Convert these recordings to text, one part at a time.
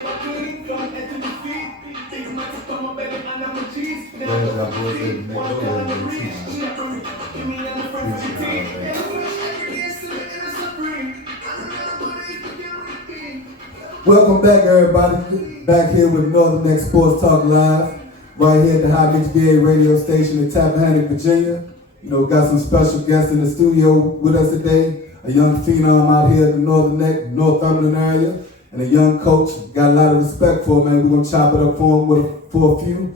Welcome back, everybody. Back here with NNK Sports Talk Live, right here at the High Beach VA radio station in Rappahannock, Virginia. You know, we got some special guests in the studio with us today. A young phenom out here in the Northumberland area, and a young coach. Got a lot of respect for him, man. We're gonna chop it up for him for a few.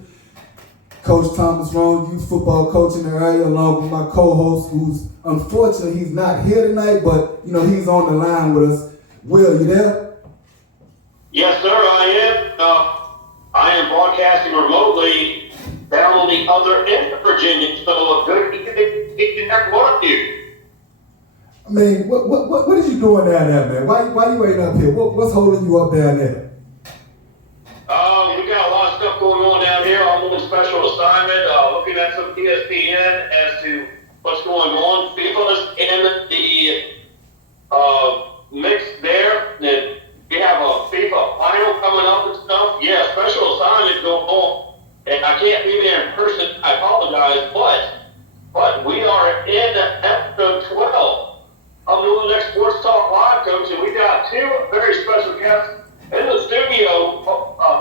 Coach Thomas Roane, youth football coach in the area, along with my co-host, who's unfortunately he's not here tonight, but you know he's on the line with us. Will, you there? Yes, sir, I am. I am broadcasting remotely down on the other end of Virginia, so good evening, every one of you. I mean, what is you doing down there, man? Why you ain't up here? What's holding you up down there? We got a lot of stuff going on down here. I'm on special assignment, looking at some ESPN as to what's going on. FIFA's in the mix there. And we have a FIFA final coming up and stuff. Yeah, special assignment going on. And I can't be there in person. I apologize, but we are in episode 12 of the NNK Sports Talk Live, Coach, and we got two very special guests in the studio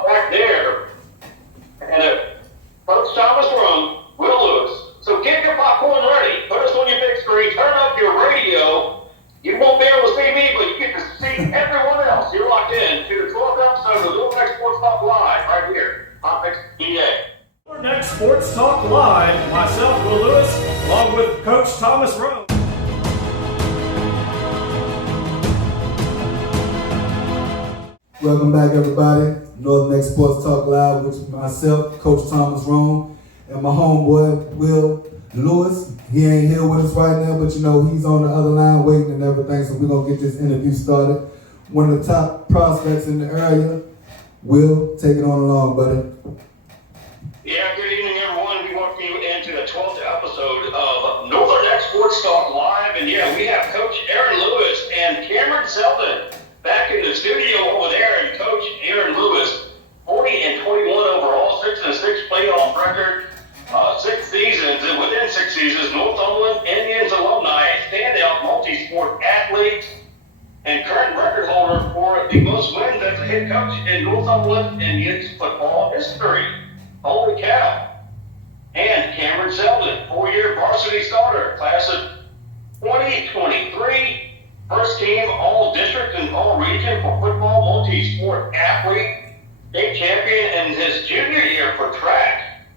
back there. And Coach Thomas Roane, Willz. So get your popcorn ready. Put us on your big screen. Turn up your radio. You won't be able to see me, but you get to see everyone else. You're locked in to the 12th episode of the NNK Sports Talk Live right here on NNK. NNK Sports Talk Live, myself, Will Lewis, along with Coach Thomas Roane. Welcome back, everybody. NNK Sports Talk Live with myself, Coach Thomas Roane, and my homeboy, Will Lewis. He ain't here with us right now, but you know, he's on the other line waiting and everything, so we're going to get this interview started. One of the top prospects in the area. Will, take it on along, buddy. Yeah, good evening, everyone. We welcome you into the 12th episode of NNK Sports Talk Live, and yeah, we have Coach Aaron Lewis and Cameron Selden back in the studio over there, and Coach Aaron Lewis, 40-21 overall, 6-6 playoff record, 6 seasons, and within 6 seasons, Northumberland Indians alumni, standout multi-sport athlete, and current record holder for the most wins as a head coach in Northumberland Indians football history. Holy cow. And Cameron Selden, 4-year varsity starter, class of 2023, first team all-district and all-region for football, multi-sport athlete, state champion in his junior year for track,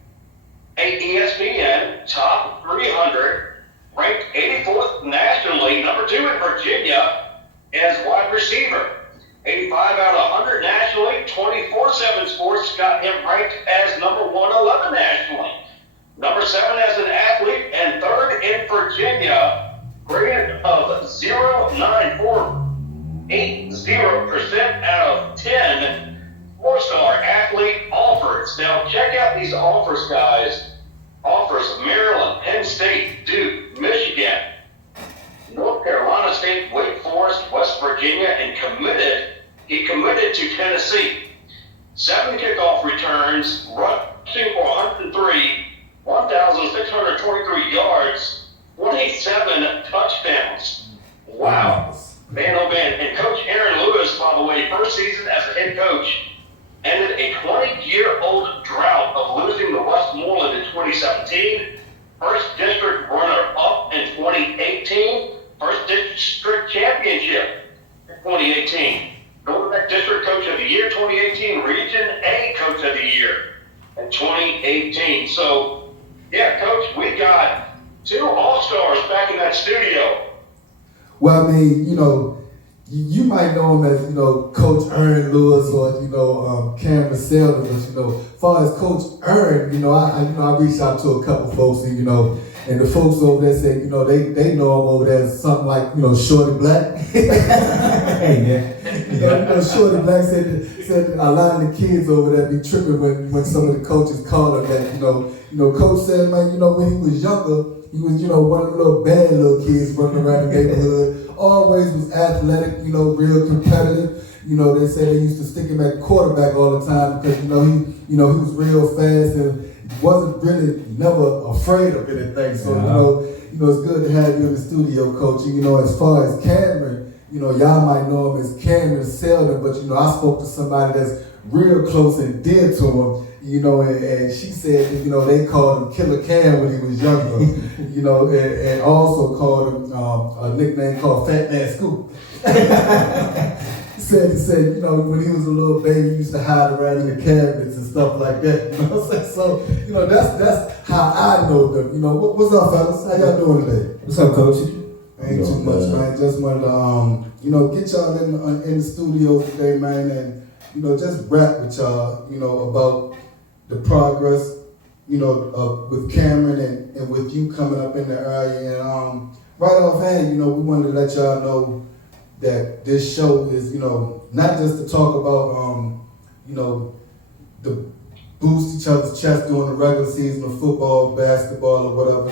a ESPN top 300, ranked 84th nationally, number 2 in Virginia as wide receiver. 85 out of 100 nationally, 24/7 Sports got him ranked as number 111 nationally. Number 7 as an athlete and 3rd in Virginia, grade of 0.9480% out of 10. 4-star athlete offers. Now check out these offers, guys. Offers: Maryland, Penn State, Duke, Michigan, North Carolina State, Wake Forest, West Virginia, and he committed to Tennessee. 7 kickoff returns, rushing for 103, 1,623 yards, 27 touchdowns. Wow. Man, oh man. And Coach Aaron Lewis, by the way, first season as a head coach, ended a 20-year-old drought of losing to Westmoreland in 2017, first district runner-up in 2018, first district championship in 2018, NNK District Coach of the Year 2018, Region A Coach of the Year in 2018. So, yeah, Coach, we got 2 All-Stars back in that studio. Well, I mean, you know, you might know him as, you know, Coach Aaron Lewis or, you know, Cameron Selden, but, you know, as far as Coach Aaron, you know, I reached out to a couple folks, and, you know, and the folks over there said, you know, they know him over there as something like, you know, Shorty Black. Hey, man. You know, Shorty Black said a lot of the kids over there be tripping when some of the coaches call him that, you know, Coach said, man, you know, when he was younger, he was, you know, one of the little bad little kids running around the neighborhood, always was athletic, you know, real competitive. they say they used to stick him at quarterback all the time because he was real fast and wasn't really never afraid of anything. So it's good to have you in the studio, Coach. And, as far as Cameron, y'all might know him as Cameron Selden, but I spoke to somebody that's real close and dear to him. And she said that, they called him Killer Cam when he was younger, and also called him a nickname called Fat Man Scoop. He said, when he was a little baby, he used to hide around in the cabinets and stuff like that. So, that's how I know them. What's up, fellas? How y'all doing today? What's up, Coach? Ain't too much, man. Just wanted to, get y'all in the studio today, man, and, just rap with y'all, about the progress, with Cameron and with you coming up in the area. And right offhand, we wanted to let y'all know that this show is, not just to talk about, the boost each other's chest during the regular season of football, basketball, or whatever,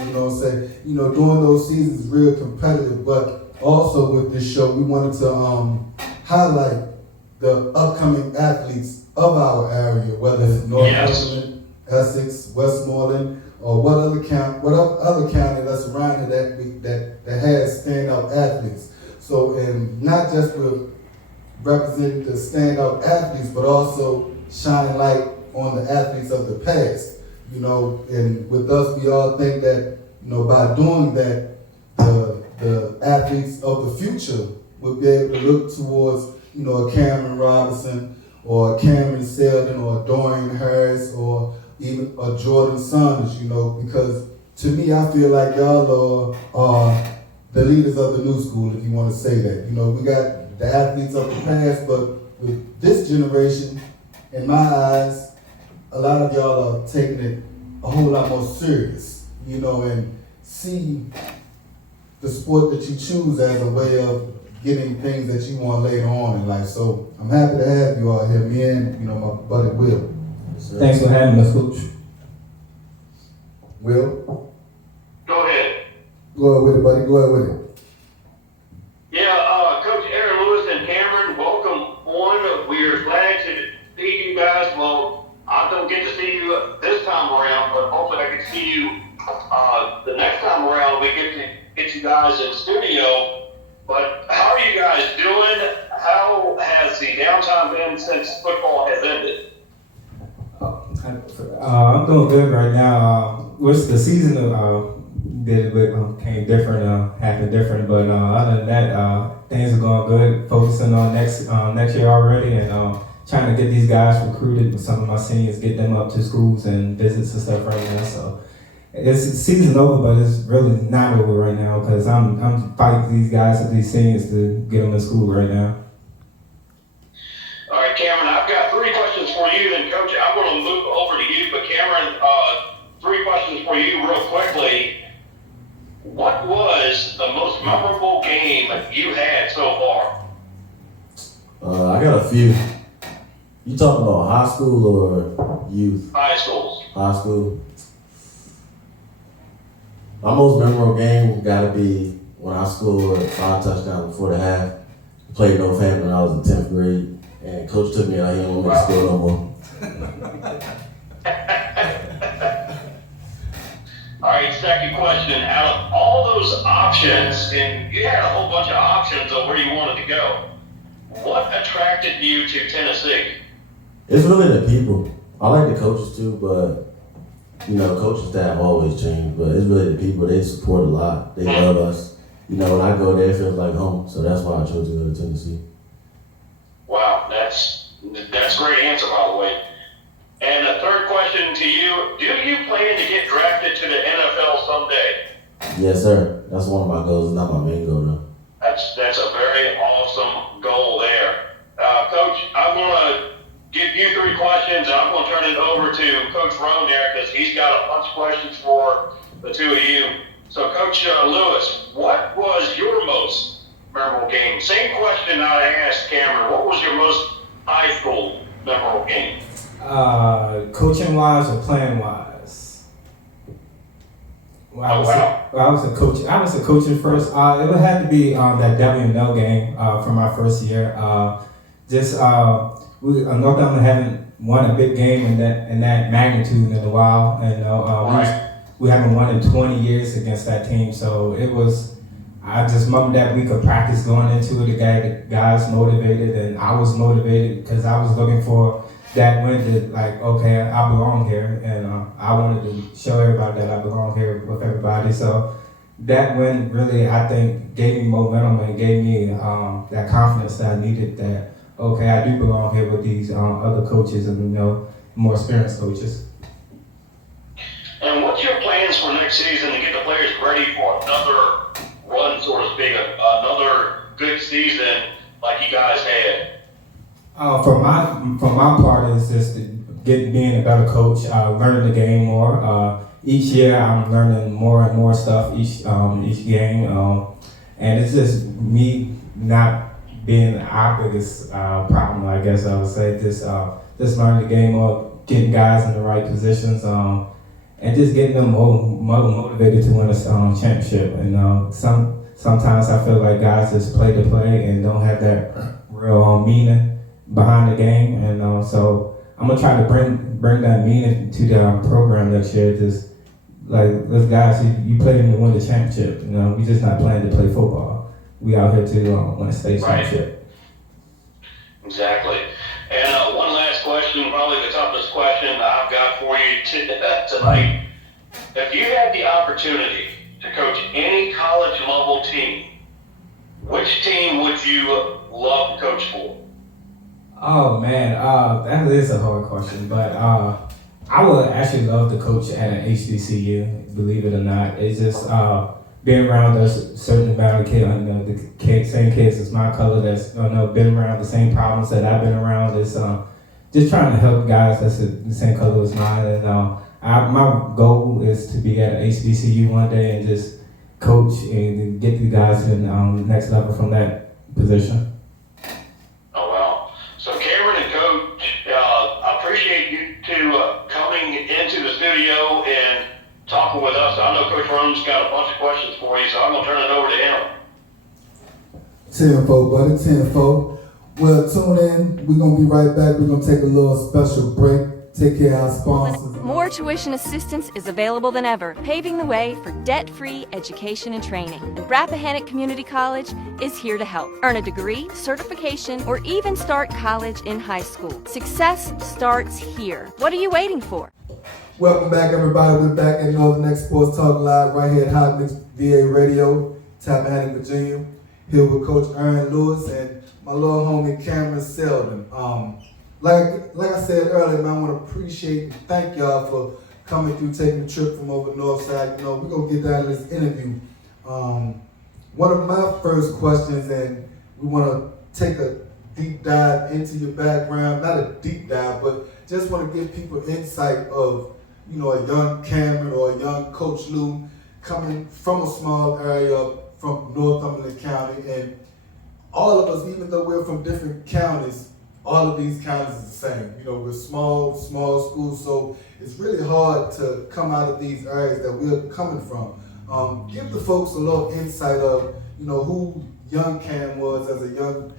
during those seasons is real competitive, but also with this show, we wanted to highlight the upcoming athletes of our area, whether it's Northumberland, Essex, Westmoreland, or what other county that's around here that has standout athletes. So, and not just with representing the standout athletes, but also shining light on the athletes of the past. And with us, we all think that, by doing that, the athletes of the future would be able to look towards, a Cameron Robinson, or a Cameron Selden, or a Dorian Harris, or even a Jordan Saunders, because to me, I feel like y'all are the leaders of the new school, if you want to say that. We got the athletes of the past, but with this generation, in my eyes, a lot of y'all are taking it a whole lot more serious, and see the sport that you choose as a way of getting things that you want later on in life. So I'm happy to have you all here, me and, my buddy Will. Thanks for having us, Coach. Will? Go ahead. Go ahead with it, buddy. Go ahead with it. Yeah, Coach Aaron Lewis and Cameron, welcome on. We're glad to see you guys. Well, I don't get to see you this time around, but hopefully I can see you the next time around. We get to get you guys in studio. But how are you guys doing? How has the downtime been since football has ended? I'm doing good right now. The season came different, happened different, but other than that, things are going good. Focusing on next year already, and trying to get these guys recruited with some of my seniors, get them up to schools and visits and stuff right now. So it's season over, but it's really not over right now because I'm fighting these guys and these seniors to get them in school right now. All right, Cameron, I've got 3 questions for you. Then, Coach, I'm going to move over to you. But, Cameron, 3 questions for you real quickly. What was the most memorable game you had so far? I got a few. You talking about high school or youth? High schools. High school. My most memorable game got to be when I scored 5 touchdowns before the half. Played no family when I was in 10th grade. And Coach took me out, he didn't want me to score no more. All right, second question. Out of all those options, and you had a whole bunch of options of where you wanted to go, what attracted you to Tennessee? It's really the people. I like the coaches too, but coaching staff always change, but it's really the people. They support a lot. They love us. When I go there, it feels like home. So that's why I chose to go to Tennessee. Wow, that's a great answer, by the way. And a third question to you, do you plan to get drafted to the NFL someday? Yes, sir. That's one of my goals. It's not my main goal, though. That's a very awesome goal there. Coach, I'm going to give you 3 questions, and I'm going to turn it over to Coach Roane there because he's got a bunch of questions for the 2 of you. So, Coach Lewis, what was your most memorable game? Same question I asked Cameron. What was your most high school memorable game? Coaching wise or playing wise? I was a coaching first. It would have to be that WNL game from my first year. just North Carolina haven't won a big game in that magnitude in a while, and we haven't won in 20 years against that team. So it was. I just remember that week of practice going into it. The guys motivated, and I was motivated because I was looking for that win to okay, I belong here, and I wanted to show everybody that I belong here with everybody. So that win really, I think, gave me momentum and gave me that confidence that I needed. That okay, I do belong here with these other coaches and more experienced coaches. And what's your plans for next season to get the players ready for another run, so to speak, another good season like you guys had? For my part, is just being a better coach, learning the game more. Each year, I'm learning more and more stuff each game, and it's just me not being our biggest problem. I guess I would say just learning the game up, getting guys in the right positions, and just getting them motivated to win a championship. And sometimes I feel like guys just play to play and don't have that real meaning behind the game, and so I'm gonna try to bring that meaning to the program next year. Just like those guys, you play them to win the championship. We just not playing to play football. We out here to win a state championship. Exactly. And one last question, probably the toughest question I've got for you tonight. If you had the opportunity to coach any college level team, which team would you love to coach for? Oh man, that is a hard question, but I would actually love to coach at an HBCU. Believe it or not, it's just being around a certain amount of kids, the same kids as my color that's been around the same problems that I've been around. Is just trying to help guys that's the same color as mine. And my goal is to be at an HBCU one day and just coach and get the guys to the next level from that position. So Cameron and Coach, I appreciate you two coming into the studio and talking with us. I know Coach Roane's got a bunch of questions for you, so I'm going to turn it over to him. 10-4, buddy, 10-4. Well, tune in. We're going to be right back. We're going to take a little special break. Take care of our sponsors. More tuition assistance is available than ever, paving the way for debt-free education and training. And Rappahannock Community College is here to help. Earn a degree, certification, or even start college in high school. Success starts here. What are you waiting for? Welcome back, everybody. We're back at Northern X Sports Talk Live right here at Hot Mix VA Radio, Rappahannock, Virginia. Here with Coach Aaron Lewis and my little homie Cameron Selden. Like I said earlier, man, I want to appreciate and thank y'all for coming through, taking the trip from over north side. We're going to get down to this interview. One of my first questions, and we want to take a deep dive into your background, not a deep dive, but just want to give people insight of, a young Cameron or a young Coach Lou coming from a small area from Northumberland County. And all of us, even though we're from different counties, all of these counties is the same. We're small schools, so it's really hard to come out of these areas that we're coming from. Give the folks a little insight of, who young Cam was as a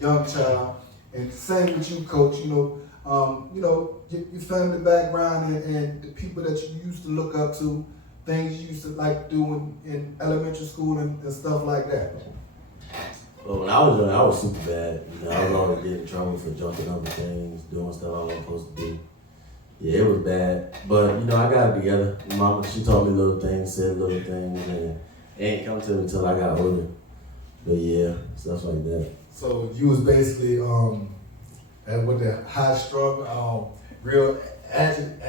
young child, and same with you, Coach. Your family background and the people that you used to look up to, things you used to like doing in elementary school and stuff like that. Well, when I was young, I was super bad. I was always getting in trouble for jumping over things, doing stuff I wasn't supposed to do. Yeah, it was bad. But, I got it together. Mama, she taught me little things, said little things, and it ain't come to me until I got older. But yeah, stuff like that. So you was basically with the high strung, real active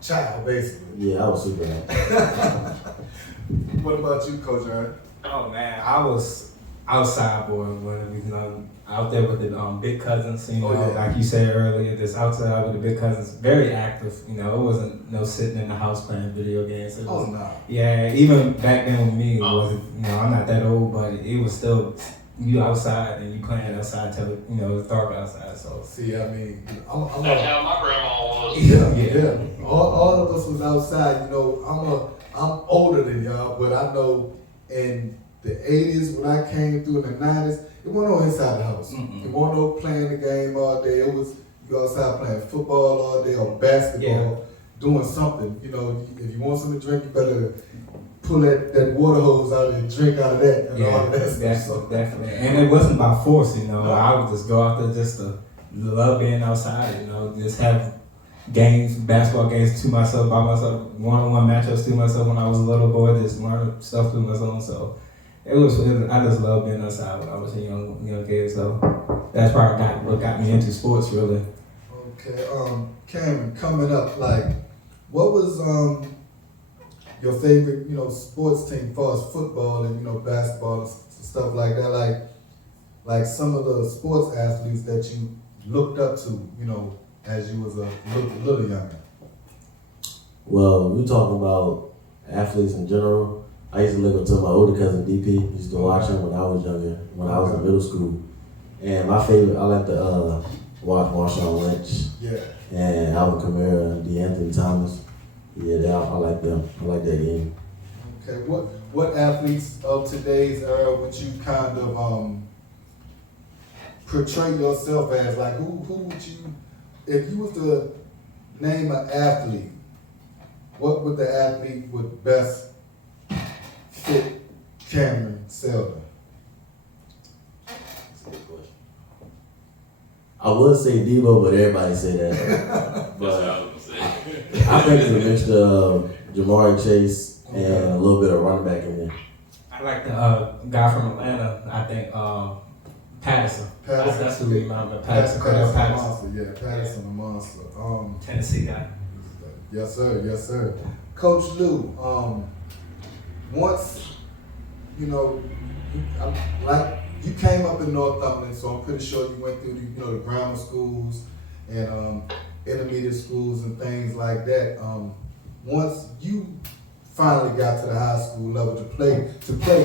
child, basically. Yeah, I was super active. What about you, Coach Aaron? Oh man, I was outside boy when out there with the big cousins, like you said earlier, just outside with the big cousins, very active. It wasn't no sitting in the house playing video games. It was, no. Yeah, even back then with me, it wasn't. I'm not that old, but it was still you outside and you playing outside till it's dark outside. So see, I mean, that's how my grandma was. Yeah. All of us was outside. I'm older than y'all, but I know in the 80s when I came through in the 90s, it wasn't no inside the house. Mm-mm. It wasn't no playing the game all day. It was you outside playing football all day or basketball, doing something. You know, if you want something to drink, you better pull that water hose out and drink out of that and all of that stuff. So. Definitely. And it wasn't by force, you know. No. I would just go out there just to love being outside, you know, just have games, basketball games to myself, by myself, one-on-one matchups to myself when I was a little boy, just learning stuff to myself. So I just love being outside when I was a young kid. So that's probably what got me into sports, really. Okay, Cameron, coming up, like, what was your favorite, sports team as far as football and basketball and stuff like that? Like some of the sports athletes that you looked up to, as you was a little younger. Well, we talking about athletes in general. I used to look up to my older cousin DP. Used to watch him when I was younger, when I was in middle school. And my favorite, I like to watch Marshawn Lynch. Yeah. And Alvin Kamara and DeAnthony Thomas. Yeah, I like them. I like that game. Okay, what athletes of today's era would you kind of portray yourself as? Like, who would you, if you was to name an athlete, what would the athlete would best fit Cameron Selden? That's a good question. I would say Debo, but everybody say that. But I think it's a mixture of Jamari Chase and a little bit of running back in there. I like the guy from Atlanta, I think, Patterson. That's who we remember. Patterson. Patterson. Yeah, Patterson the monster. Tennessee guy. Yes, sir. Yes, sir. Coach Lou, once, you came up in Northumberland, so I'm pretty sure you went through the grammar schools and intermediate schools and things like that. Once you finally got to the high school level to play,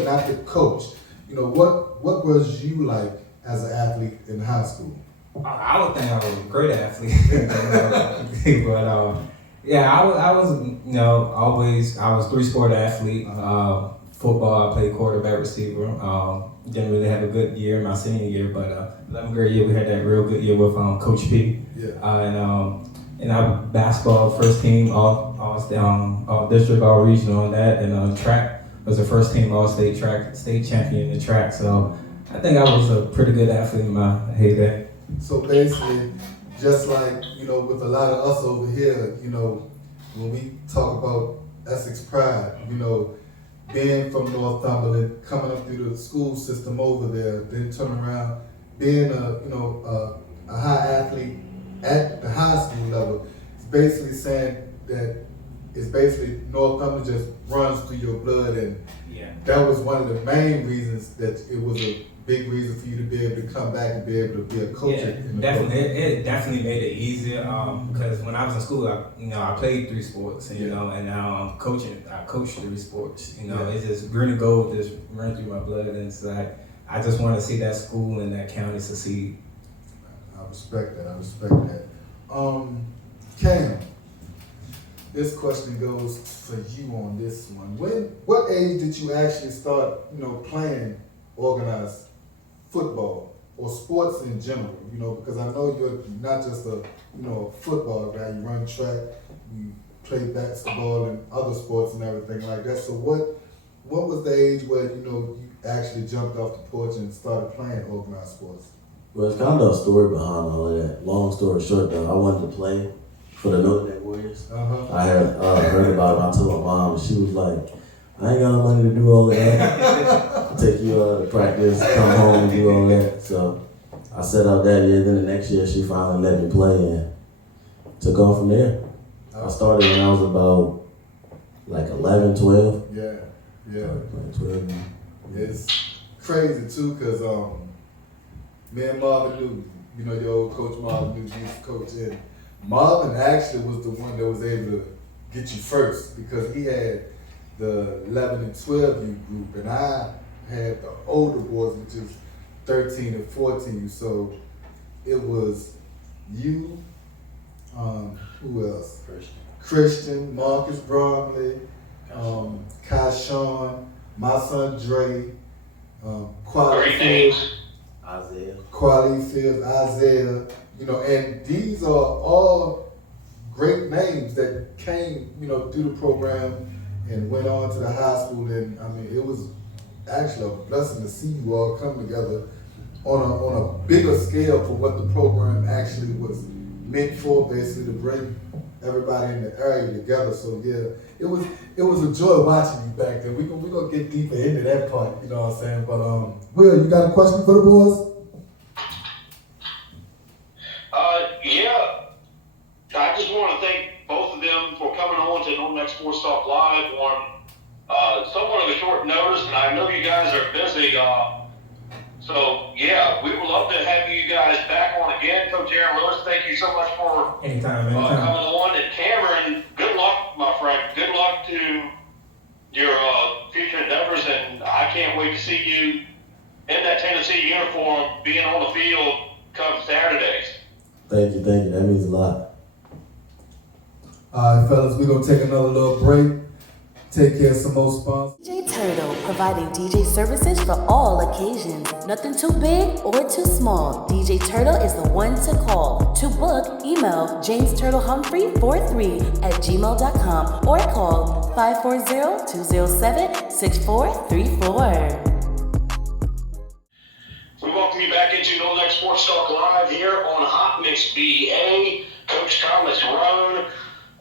not to coach, what was you like as an athlete in high school? I would think I was a great athlete, but yeah, I was I was three-sport athlete. Football, I played quarterback, receiver. Didn't really have a good year my senior year, but 11th grade year we had that real good year with Coach P. Yeah. And our basketball first team, all district, all regional on that, and track was the first team all state champion in the track. So I think I was a pretty good athlete in my heyday. So basically, just like, with a lot of us over here, when we talk about Essex pride, being from Northumberland, coming up through the school system over there, then turning around, being a high athlete at the high school level, it's basically saying that it's basically Northumberland just runs through your blood, and that was one of the main reasons that it was a big reason for you to be able to come back and be able to be a coach. Yeah, definitely. It definitely made it easier because when I was in school, I played three sports, and and now I'm coaching. I coach three sports. It's just really gold just run through my blood, and it's like I just want to see that school and that county succeed. I respect that. Cam, this question goes for you on this one. What age did you actually start, playing organized football or sports in general? Because I know you're not just a football guy. You run track, you play basketball and other sports and everything like that. So what was the age where you actually jumped off the porch and started playing organized sports? Well, it's kind of a story behind all of that. Long story short, though, I wanted to play for the Notre Dame Warriors. I had heard about it. I told my mom, and she was like, I ain't got no money to do all of that. Take you to practice, come home and do all that. So I set out that year. Then the next year, she finally let me play and took off from there. I started when I was about 11, 12. Yeah. Playing 12. It's crazy too, because me and Marvin Newton, your old coach Marvin Newton used to coach in. Marvin actually was the one that was able to get you first because he had the 11 and 12 youth group, and I had the older boys, which is 13 and 14. So it was you, who else? Christian, Marcus Bromley, Kai Sean, my son Dre, Great names. Isaiah. Quali Fields, Isaiah, and these are all great names that came, through the program and went on to the high school. And I mean, it was actually a blessing to see you all come together on a bigger scale for what the program actually was meant for, basically to bring everybody in the area together. So yeah, it was a joy watching you back there. We're gonna get deeper into that part, you know what I'm saying? But Will, you got a question for the boys? Yeah. I just want to thank both of them for coming on to North Next Sports Talk Live on somewhat of a short notice, and I know you guys are busy. So yeah, we would love to have you guys back on again. Coach Aaron Lewis, thank you so much for Anytime. coming on. And Cameron, good luck, my friend. Good luck to your future endeavors, and I can't wait to see you in that Tennessee uniform, being on the field come Saturdays. Thank you. That means a lot. All right, fellas, we're going to take another little break. Take care of some more sponsors. DJ Turtle, providing DJ services for all occasions. Nothing too big or too small. DJ Turtle is the one to call. To book, email jamesturtlehumphrey43@gmail.com or call 540-207-6434. We welcome you back into No Next Sports Talk Live here on Hot Mix BA. Coach Thomas Roane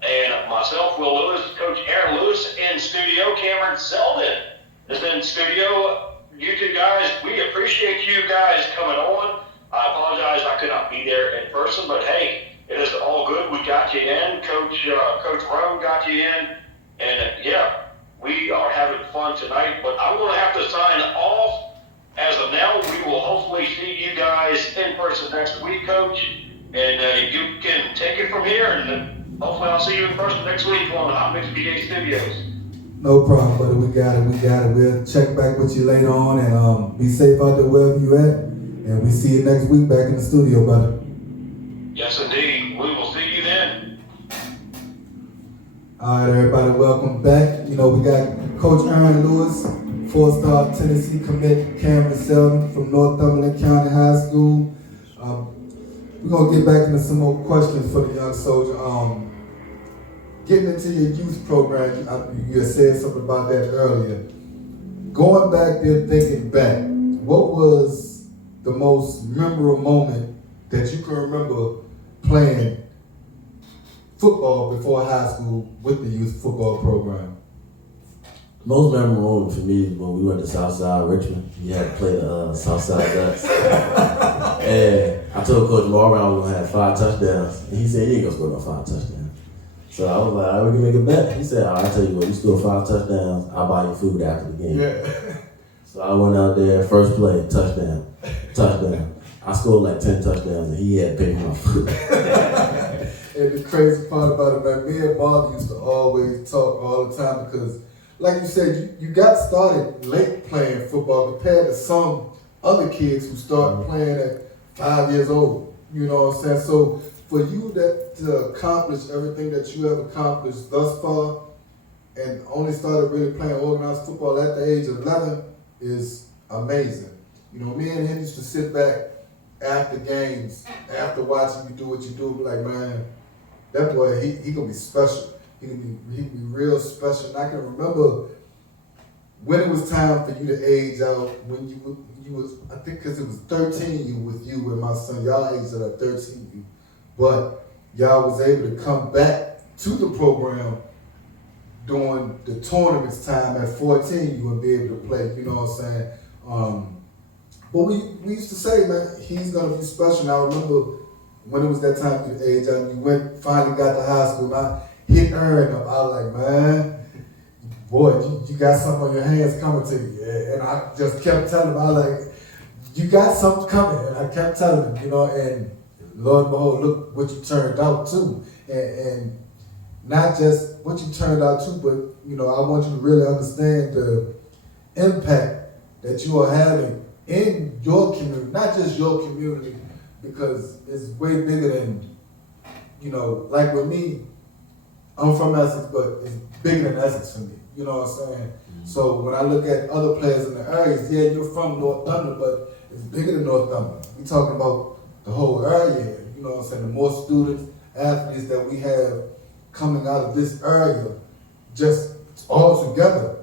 and myself, Will Lewis, Coach Aaron Lewis in studio. Cameron Selden is in studio. You two guys, we appreciate you guys coming on. I apologize I could not be there in person, but hey, it is all good. We got you in. Coach Roane got you in. And yeah, we are having fun tonight, but I'm going to have to sign off. As of now, we will hopefully see you guys in person next week, Coach, and you can take it from here, and hopefully I'll see you in person next week on the Hot Mix BA Studios. No problem, buddy. We got it. We'll check back with you later on, and be safe out there wherever you at, and we see you next week back in the studio, buddy. Yes, indeed. We will see you then. All right, everybody, welcome back. We got Coach Aaron Lewis, 4-star Tennessee commit Cameron Selden from Northumberland County High School. We're going to get back into some more questions for the young soldier. Getting into your youth program, you had said something about that earlier. Going back there, thinking back, what was the most memorable moment that you can remember playing football before high school with the youth football program? Most memorable moment for me is when we went to Southside Richmond. We had to play the Southside Ducks. And I told Coach Marvin I was going to have 5 touchdowns. And he said, you ain't going to score no 5 touchdowns. So I was like, all right, we can make a bet. He said, all right, I'll tell you what, you score 5 touchdowns, I'll buy you food after the game. Yeah. So I went out there, first play, touchdown. I scored like 10 touchdowns, and he had to pay me my food. And the crazy part about it, man, me and Bob used to always talk all the time because, like you said, you got started late playing football compared to some other kids who started playing at 5 years old. You know what I'm saying? So for you to accomplish everything that you have accomplished thus far and only started really playing organized football at the age of 11 is amazing. Me and him used to sit back after games, after watching you do what you do, be like, man, that boy, he gonna be special. He can be real special. And I can remember when it was time for you to age out, when you was, I think because it was 13 you with you and my son, y'all aged out at 13, but y'all was able to come back to the program during the tournament's time at 14 you would be able to play, you know what I'm saying? But we used to say, man, he's gonna be special. And I remember when it was that time for you to age out, you finally got to high school, and I hit Aaron up. I was like, man, boy, you got something on your hands coming to you. And I just kept telling him, I was like, you got something coming. And I kept telling him, and Lord and behold, look what you turned out to. And not just what you turned out to, but, I want you to really understand the impact that you are having in your community, not just your community, because it's way bigger than, like with me, I'm from Essex, but it's bigger than Essex for me. You know what I'm saying? So when I look at other players in the areas, yeah, you're from Northumberland, but is bigger than Northumberland. We talking about the whole area. You know what I'm saying? The more students, athletes that we have coming out of this area, just all together,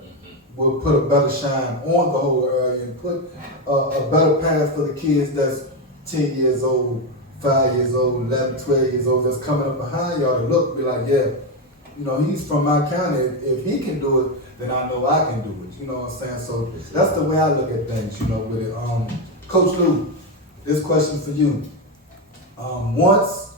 will put a better shine on the whole area and put a better path for the kids that's 10 years old, 5 years old, 11, 12 years old, that's coming up behind y'all to look, be like, yeah, you know, he's from my county. If he can do it, then I know I can do it. You know what I'm saying? So that's the way I look at things, you know, with it. Coach Lou, this question for you. Once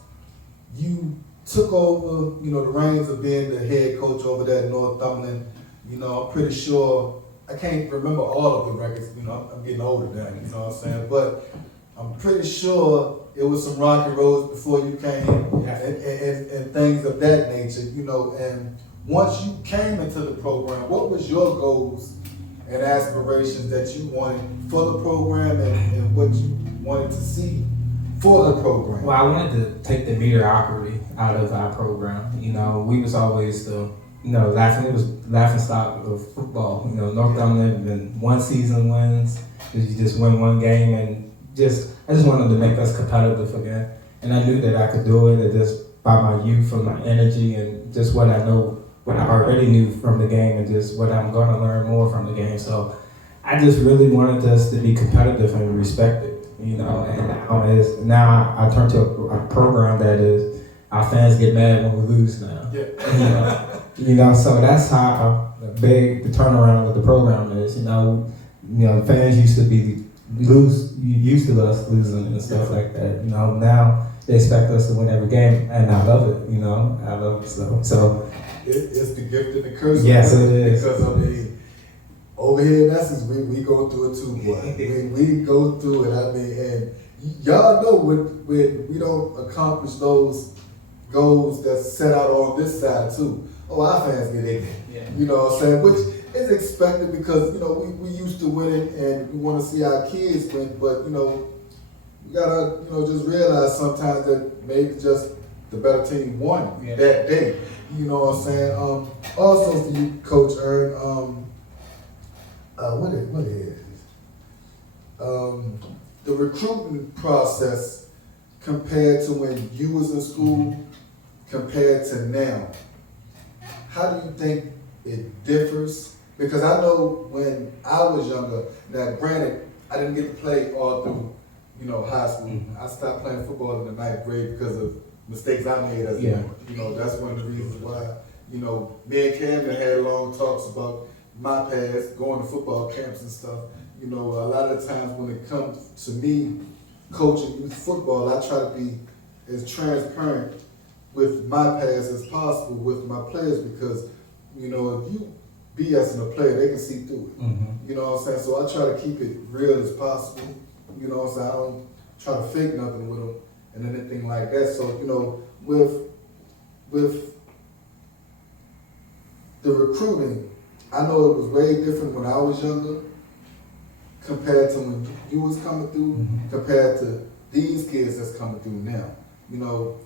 you took over, you know, the reins of being the head coach over there at Northumberland, you know, I'm pretty sure, I can't remember all of the records, you know, I'm getting older now, you know what I'm saying? But I'm pretty sure it was some rocky roads before you came and things of that nature, you know. And once you came into the program, what was your goals and aspirations that you wanted for the program and what you wanted to see for the program? Well, I wanted to take the mediocrity out of our program. You know, we was always the, you know, laughing stock of football. You know, Northumberland been one season wins, you just win one game, and I just wanted to make us competitive again. And I knew that I could do it, just by my youth and my energy and just what I know, what I already knew from the game and just what I'm gonna learn more from the game. So I just really wanted us to be competitive and respected, you know. And now I turn to a program that is, our fans get mad when we lose now. Yeah. You know, so that's how big the turnaround with the program is. You know, fans used to be used to us losing and stuff like that. You know, now they expect us to win every game, and I love it. You know, I love it so. It's the gift and the curse. Yes, it is. Because I mean, over here in Essex, we go through it too, boy. we go through it. I mean, and y'all know when we don't accomplish those goals that's set out on this side too. Oh, our fans get ignorant. Yeah. You know what I'm saying? Which is expected because, you know, we used to winning and we want to see our kids win, but, you know, we gotta, you know, just realize sometimes that maybe just the better team won that day. You know what I'm saying? Also for you, Coach Ern, what is the recruiting process compared to when you was in school compared to now? How do you think it differs? Because I know when I was younger, now granted, I didn't get to play all through, you know, high school. Mm-hmm. I stopped playing football in the 9th grade because of mistakes I made as a young. You know, that's one of the reasons why, you know, me and Camden had long talks about my past, going to football camps and stuff. You know, a lot of the times when it comes to me coaching youth football, I try to be as transparent with my past as possible with my players because, you know, if you BSing a player, they can see through it. Mm-hmm. You know what I'm saying? So I try to keep it real as possible. You know what I'm saying? I don't try to fake nothing with them and anything like that. So, you know, with the recruiting, I know it was way different when I was younger compared to when you was coming through, compared to these kids that's coming through now. You know,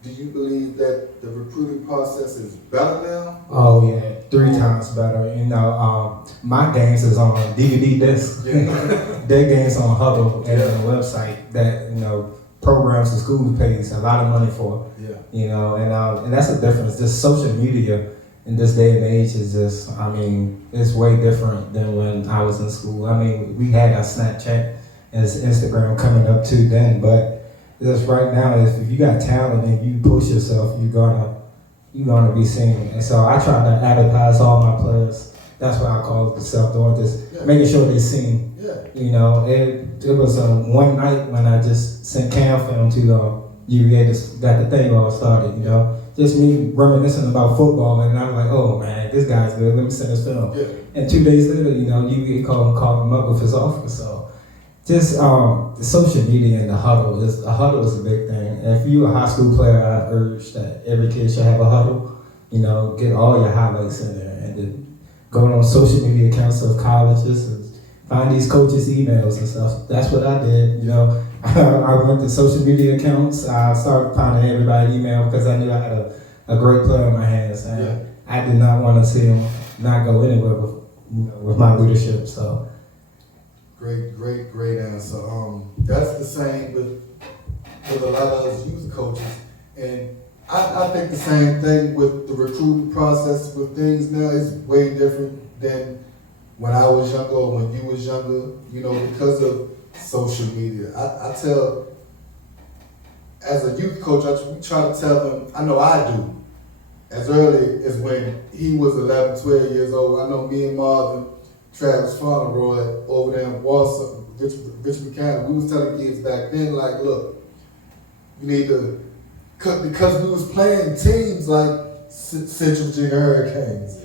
do you believe that the recruiting process is better now? Oh yeah, 3 times better. You know, my games is on DVD disc. Yeah. Their games on Huddle and on the website that, you know, programs and schools pays a lot of money for. Yeah. You know, and that's the difference. Just social media in this day and age is just, I mean, it's way different than when I was in school. I mean, we had our Snapchat and Instagram coming up too then, but just right now, if you got talent and you push yourself, you're gonna be seen. And so I try to advertise all my players. That's what I call it, self-doing this, making sure they're seen. Yeah. You know, it was one night when I just sent cam film to UVA, just got the thing all started, you know. Just me reminiscing about football, and I'm like, oh man, this guy's good, let me send this film. Yeah. And 2 days later, you know, UVA called him up with his offer, so. Just the social media and the huddle is a big thing. And if you're a high school player, I urge that every kid should have a huddle. You know, get all your highlights in there and then go on social media accounts of colleges and find these coaches' emails and stuff. That's what I did. You know, I went to social media accounts. I started finding everybody's email because I knew I had a great player in my hands, and I did not want to see him not go anywhere with my leadership. So. Great answer. That's the same with a lot of us youth coaches, and I think the same thing with the recruiting process with things now is way different than when I was younger or when you was younger, because of social media. I tell, as a youth coach, we try to tell them, I know I do, as early as when he was 11, 12 years old. I know me and Marvin, Travis Fauntleroy over there in Walsall, Richmond County, we was telling kids back then, like, look, you need to, because we was playing teams like Central Virginia Hurricanes,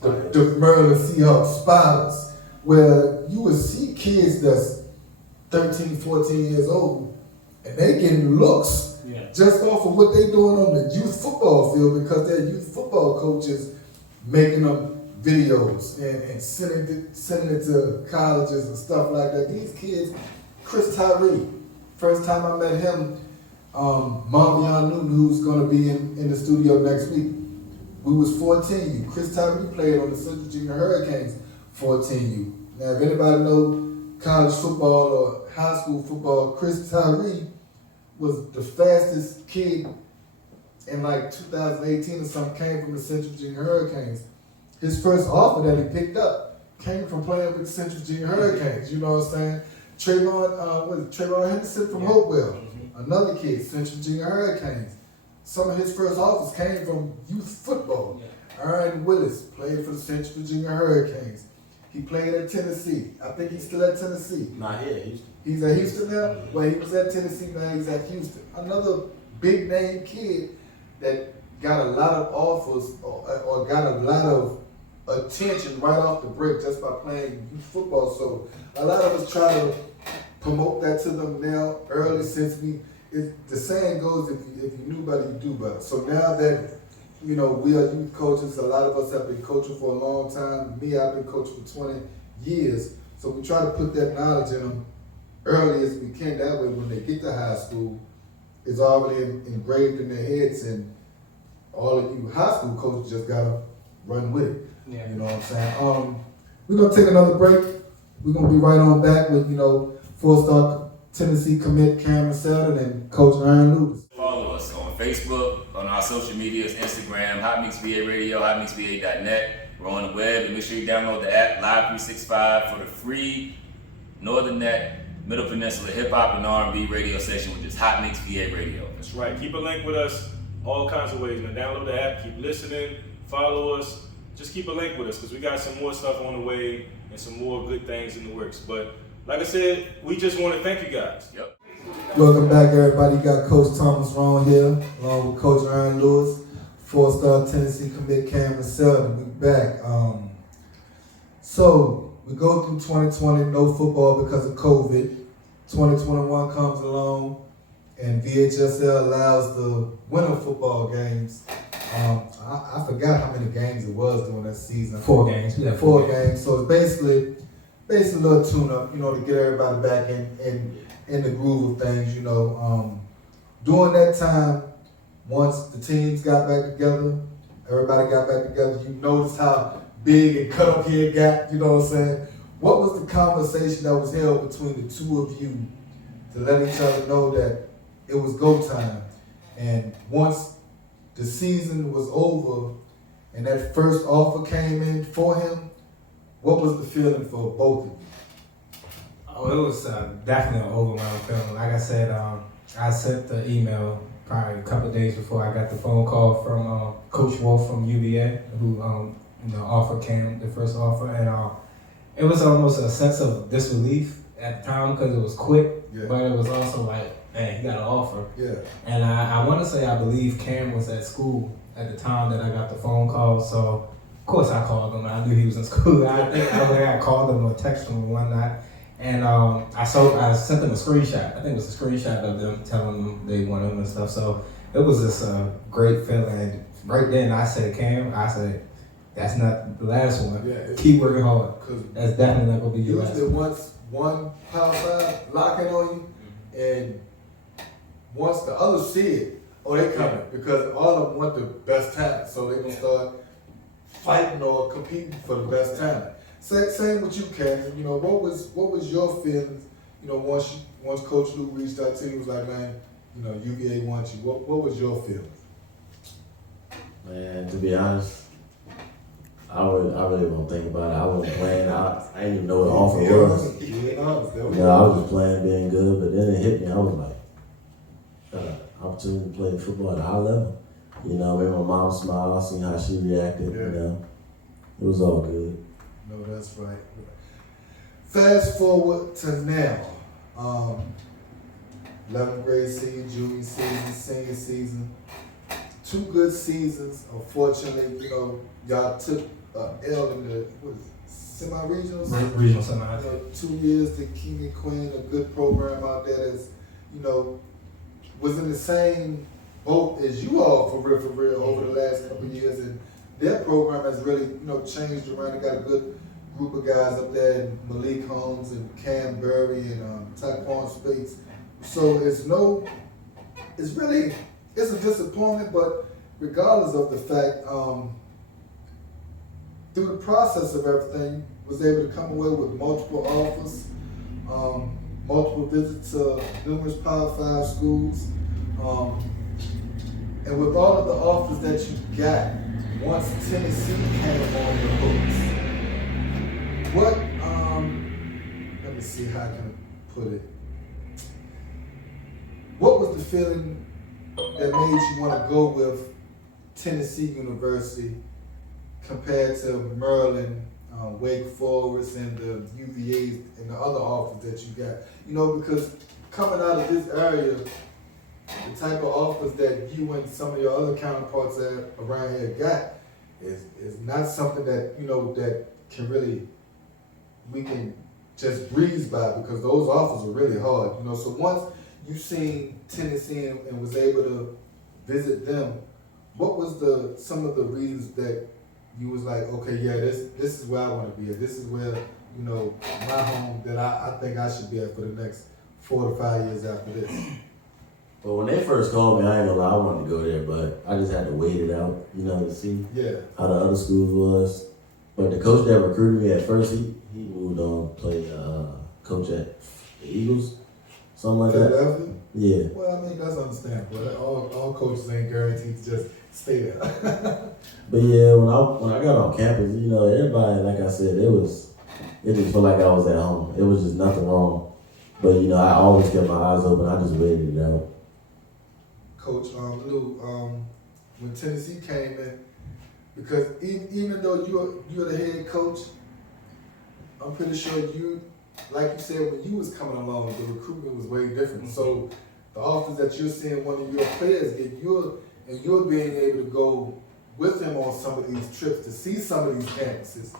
the Maryland Seahawks Spiders, where you would see kids that's 13, 14 years old, and they getting looks just off of what they doing on the youth football field because their youth football coaches making them videos and sending it to colleges and stuff like that. These kids, Chris Tyree, first time I met him, Marvion Newton, who's gonna be in the studio next week, we was 14U. Chris Tyree played on the Central Junior Hurricanes 14U. Now, if anybody know college football or high school football, Chris Tyree was the fastest kid in like 2018 or something, came from the Central Junior Hurricanes. His first offer that he picked up came from playing with the Central Junior Hurricanes, you know what I'm saying? Trayvon Henderson from Hopewell, another kid, Central Junior Hurricanes. Some of his first offers came from youth football. Aaron Willis played for the Central Virginia Hurricanes. He played at Tennessee. I think he's still at Tennessee. Not here, Houston. He's at Houston now? Well, he was at Tennessee, now he's at Houston. Another big name kid that got a lot of offers or got a lot of attention right off the break just by playing youth football. So a lot of us try to promote that to them now early since the saying goes, if you knew better, you do better. So now that, we are youth coaches, a lot of us have been coaching for a long time. Me, I've been coaching for 20 years. So we try to put that knowledge in them early as we can. That way, when they get to high school, it's already engraved in their heads, and all of you high school coaches just gotta run with it. Yeah. You know what I'm saying? We're gonna take another break. We're gonna be right on back with, four-star Tennessee commit Cameron Selden and Coach Aaron Lewis. Follow us on Facebook, on our social medias, Instagram, Hot Mix VA Radio, hotmixva.net. We're on the web, and make sure you download the app Live 365 for the free Northern Net Middle Peninsula Hip Hop and R&B radio station, which is Hot Mix VA Radio. That's right. Keep a link with us all kinds of ways. Now download the app, keep listening, follow us. Just keep a link with us because we got some more stuff on the way and some more good things in the works. But like I said, we just want to thank you guys. Yep. Welcome back, everybody. Got Coach Thomas Roane here, along with Coach Aaron Lewis, four-star Tennessee commit Cameron Selden. We back. So we go through 2020, no football because of COVID. 2021 comes along, and VHSL allows the winter football games. I forgot how many games it was during that season. 4 games. Yeah, 4 games. So it's basically a little tune-up, to get everybody back in the groove of things, During that time, once the teams got back together, everybody got back together, you noticed how big and cut up here it got, you know what I'm saying? What was the conversation that was held between the two of you to let each other know that it was go time? And once the season was over and that first offer came in for him, what was the feeling for both of you? Oh, it was definitely an overwhelming feeling. Like I said, I sent the email probably a couple of days before I got the phone call from Coach Wolf from UVA, who offered Cam the first offer, and it was almost a sense of disbelief at the time because it was quick, but it was also like, man, he got an offer. Yeah. And I want to say I believe Cam was at school at the time that I got the phone call, so of course I called him. I knew he was in school. I think I called him or texted him one night. And I sent them a screenshot. I think it was a screenshot of them telling them they wanted him and stuff. So it was this great feeling. And right then I said, Cam, that's not the last one. Yeah, keep working hard. That's definitely not going to be your last one. Once one Power 5 locking on you, and once the others see it, they coming. Because all of them want the best talent. So they're going to start fighting or competing for the best talent. Same with you, Cannon. You know, what was your feelings? You know, once Coach Luke reached out to you, was like, man, you know, UVA wants you. What was your feelings? Man, to be honest, I really won't think about it. I wasn't playing. I didn't even know what the offer was. You know, I was just playing, being good, but then it hit me. I was like, opportunity to play football at a high level. You know, when my mom smiled, seeing how she reacted, you know, it was all good. No, that's right. Fast forward to now. 11th grade season, junior season, senior season. 2 good seasons. Unfortunately, you know, y'all took L in the semi-regionals. Regional semi. 2 years to King and Queen, a good program out there that's, you know, was in the same boat as you all for real over the last couple of years, and their program has really, you know, changed around. They got a good group of guys up there, Malik Holmes and Cam Burry and Taquan Spates. So it's a disappointment, but regardless of the fact, through the process of everything, was able to come away with multiple offers, multiple visits to numerous Power 5 schools, and with all of the offers that you got, once Tennessee came on your hooks, what, let me see how I can put it. What was the feeling that made you want to go with Tennessee University compared to Maryland, Wake Forest, and the UVA and the other offers that you got? You know, because coming out of this area, the type of offers that you and some of your other counterparts around here got is not something that, you know, that we can just breeze by, because those offers are really hard. You know, so once you seen Tennessee and was able to visit them, what was some of the reasons that you was like, okay, yeah, this is where I want to be at. This is where, you know, my home that I think I should be at for the next 4 to 5 years after this? Well, when they first called me, I ain't gonna lie, I wanted to go there, but I just had to wait it out, you know, to see how the other schools was. But the coach that recruited me at first, he moved on to play coach at the Eagles, something like that. Yeah. Well, I mean, that's understandable. All coaches ain't guaranteed to just stay there. But yeah, when I got on campus, you know, everybody, like I said, it just felt like I was at home. It was just nothing wrong. But, you know, I always kept my eyes open. I just waited it out. Coach Lou, when Tennessee came in, because even though you're the head coach, I'm pretty sure you, like you said, when you was coming along, the recruitment was way different. So the offers that you're seeing one of your players get, you're being able to go with him on some of these trips to see some of these campuses.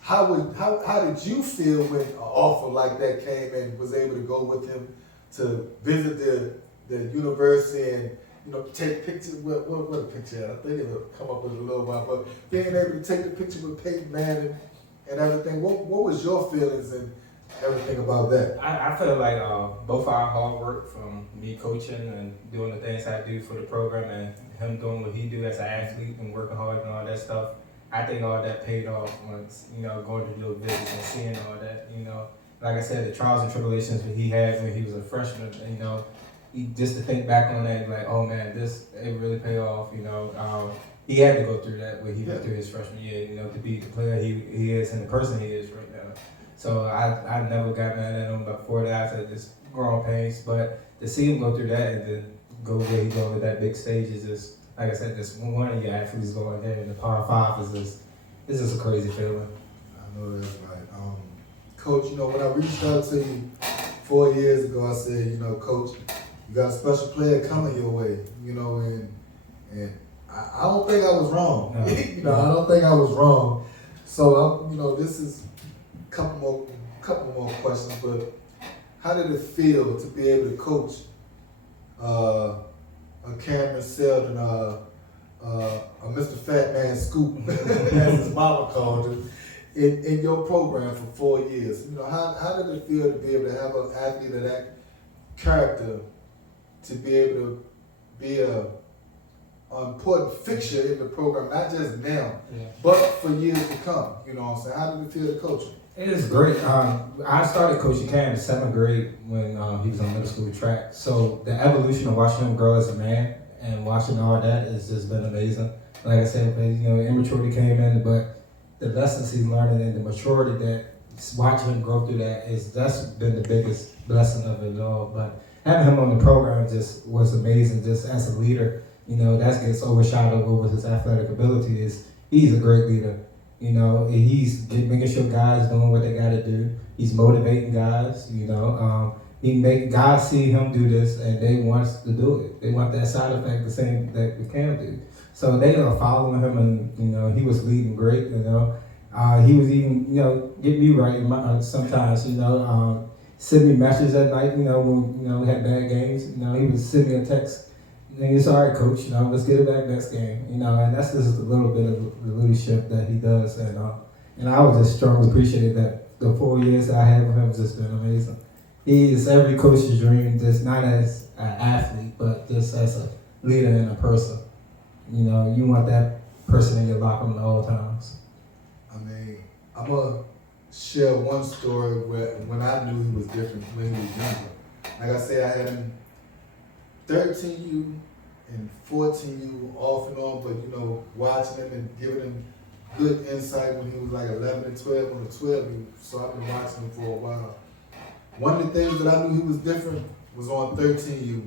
How did you feel when an offer like that came and was able to go with him to visit the university and, you know, take pictures? What a picture? I think it'll come up with a little while, but being able to take the picture with Peyton Manning and everything. What was your feelings and everything about that? I feel like both our hard work, from me coaching and doing the things I do for the program, and him doing what he do as an athlete and working hard and all that stuff, I think all that paid off once, you know, going to do visits and seeing all that. You know, like I said, the trials and tribulations that he had when he was a freshman, you know, just to think back on that, like, oh man, it really paid off. You know, he had to go through that when he went through his freshman year, you know, to be the player he is and the person he is right now. So I never got mad at him before that, after this growing pains, but to see him go through that and then go where he go with that big stage is just, like I said, this one of your athletes going there in the Power 5 is just a crazy feeling. I know that's right. Coach, you know, when I reached out to you 4 years ago, I said, you know, Coach, you got a special player coming your way, you know, and I don't think I was wrong. No. You know, I don't think I was wrong. So, you know, this is a couple more questions, but how did it feel to be able to coach a Cameron Seldon, a Mr. Fat Man Scoop, as his mama called him, in your program for 4 years? You know, how did it feel to be able to have an athlete of that character, to be able to be a important fixture in the program, not just now, but for years to come. You know what I'm saying? How did you feel the coaching? It is great. I started coaching Cam in 7th grade when he was on middle school track. So the evolution of watching him grow as a man and watching all that has just been amazing. Like I said, immaturity came in, but the lessons he's learning and the maturity that watching him grow through that's been the biggest blessing of it all. But having him on the program just was amazing, just as a leader. That gets overshadowed with his athletic ability. He's a great leader. He's making sure guys doing what they got to do. He's motivating guys. He make guys see him do this, and they want to do it. They want that side effect, the same that we can do. So they are following him, and he was leading great. He was even get me right sometimes. Send me messages at night. When we had bad games. He would send me a text. And it's all right, coach. Let's get it back next game. And that's just a little bit of the leadership that he does. And I would just strongly appreciate that. The 4 years that I had with him has just been amazing. He is every coach's dream, just not as an athlete, but just as a leader and a person. You want that person in your locker room at all times. I'm gonna share one story when I knew he was different when he was younger. Like I said, I had him 13U and 14U off and on, but watching him and giving him good insight when he was like 11 and 12 on the 12U, so I've been watching him for a while. One of the things that I knew he was different was on 13U.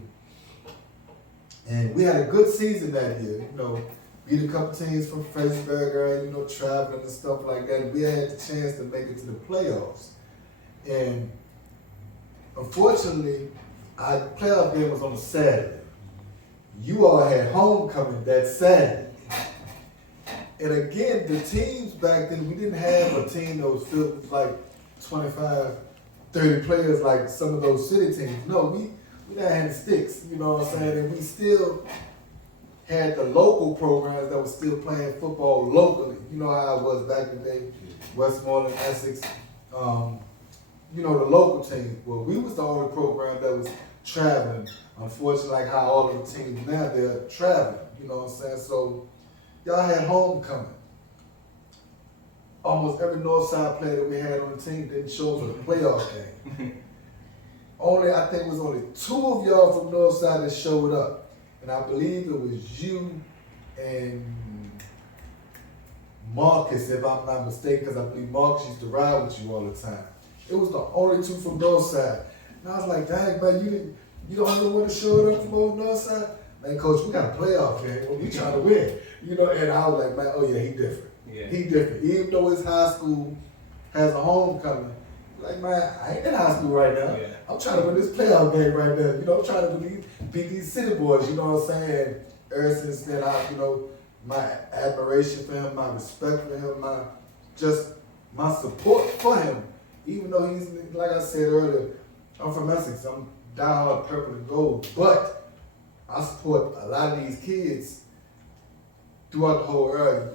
And we had a good season that year, beat a couple teams from Fredericksburg area, traveling and stuff like that. And we had the chance to make it to the playoffs. And unfortunately, our playoff game was on a Saturday. You all had homecoming that Saturday. And again, the teams back then, we didn't have a team that was filled with like 25, 30 players like some of those city teams. No, we didn't have the sticks, you know what I'm saying? And we still had the local programs that were still playing football locally. You know how it was back in the day, Westmoreland, Essex, the local teams. Well, we was the only program that was traveling. Unfortunately, like how all of the teams now, they're traveling, you know what I'm saying? So y'all had homecoming. Almost every Northside player that we had on the team didn't show up for the playoff game. I think it was only 2 of y'all from Northside that showed up. And I believe it was you and Marcus, if I'm not mistaken, because I believe Marcus used to ride with you all the time. It was the only 2 from Northside. And I was like, dang, man, you the only one that showed up from old Northside? Man, coach, we got a playoff game. We trying to win. And I was like, man, oh yeah, he different. Yeah. He different. Even though his high school has a homecoming, like, man, I ain't in high school right now. Yeah. I'm trying to win this playoff game right now. I'm trying to beat these city boys, you know what I'm saying? Ever since then, my admiration for him, my respect for him, my support for him. Even though he's, like I said earlier, I'm from Essex. I'm diehard purple and gold. But I support a lot of these kids throughout the whole area.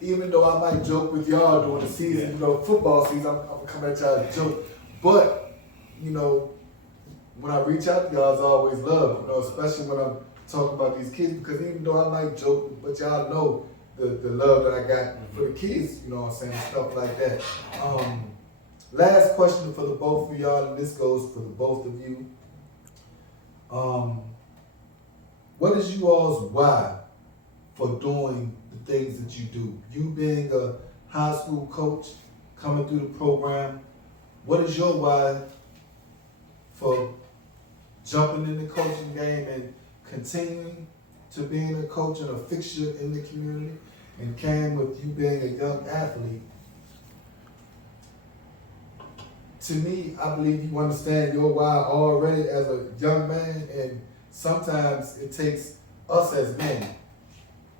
Even though I might joke with y'all during the season, football season, I'm gonna come at y'all and joke. But, when I reach out to y'all, it's always love, especially when I'm talking about these kids, because even though I might joke, but y'all know the love that I got for the kids, you know what I'm saying, stuff like that. Last question for the both of y'all, and this goes for the both of you. What is you all's why for doing the things that you do? You being a high school coach, coming through the program, what is your why for jumping in the coaching game and continuing to being a coach and a fixture in the community? And Cam, with you being a young athlete, to me, I believe you understand your why already as a young man, and sometimes it takes us as men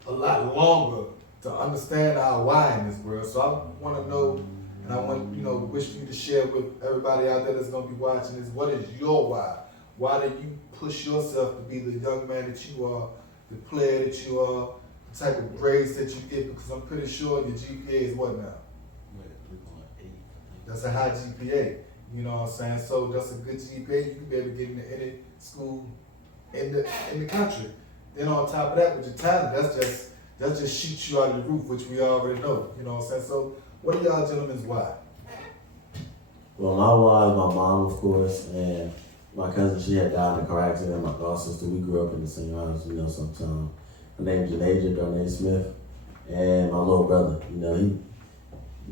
a lot longer to understand our why in this world. So I want to know, and I want wish for you to share with everybody out there that's going to be watching this. What is your why? Why do you push yourself to be the young man that you are, the player that you are, the type of grades that you get? Because I'm pretty sure your GPA is what now? That's a high GPA, you know what I'm saying? So that's a good GPA. You can be able to get into any school in the country. Then on top of that, with your talent, that's just shoots you out of the roof, which we already know. You know what I'm saying? So, what are y'all gentlemen's why? Well, my why is my mom, of course, and my cousin, she had died in a car accident. My god sister, we grew up in the same house, sometime. Her name's Janaja Darnay Smith. And my little brother, he,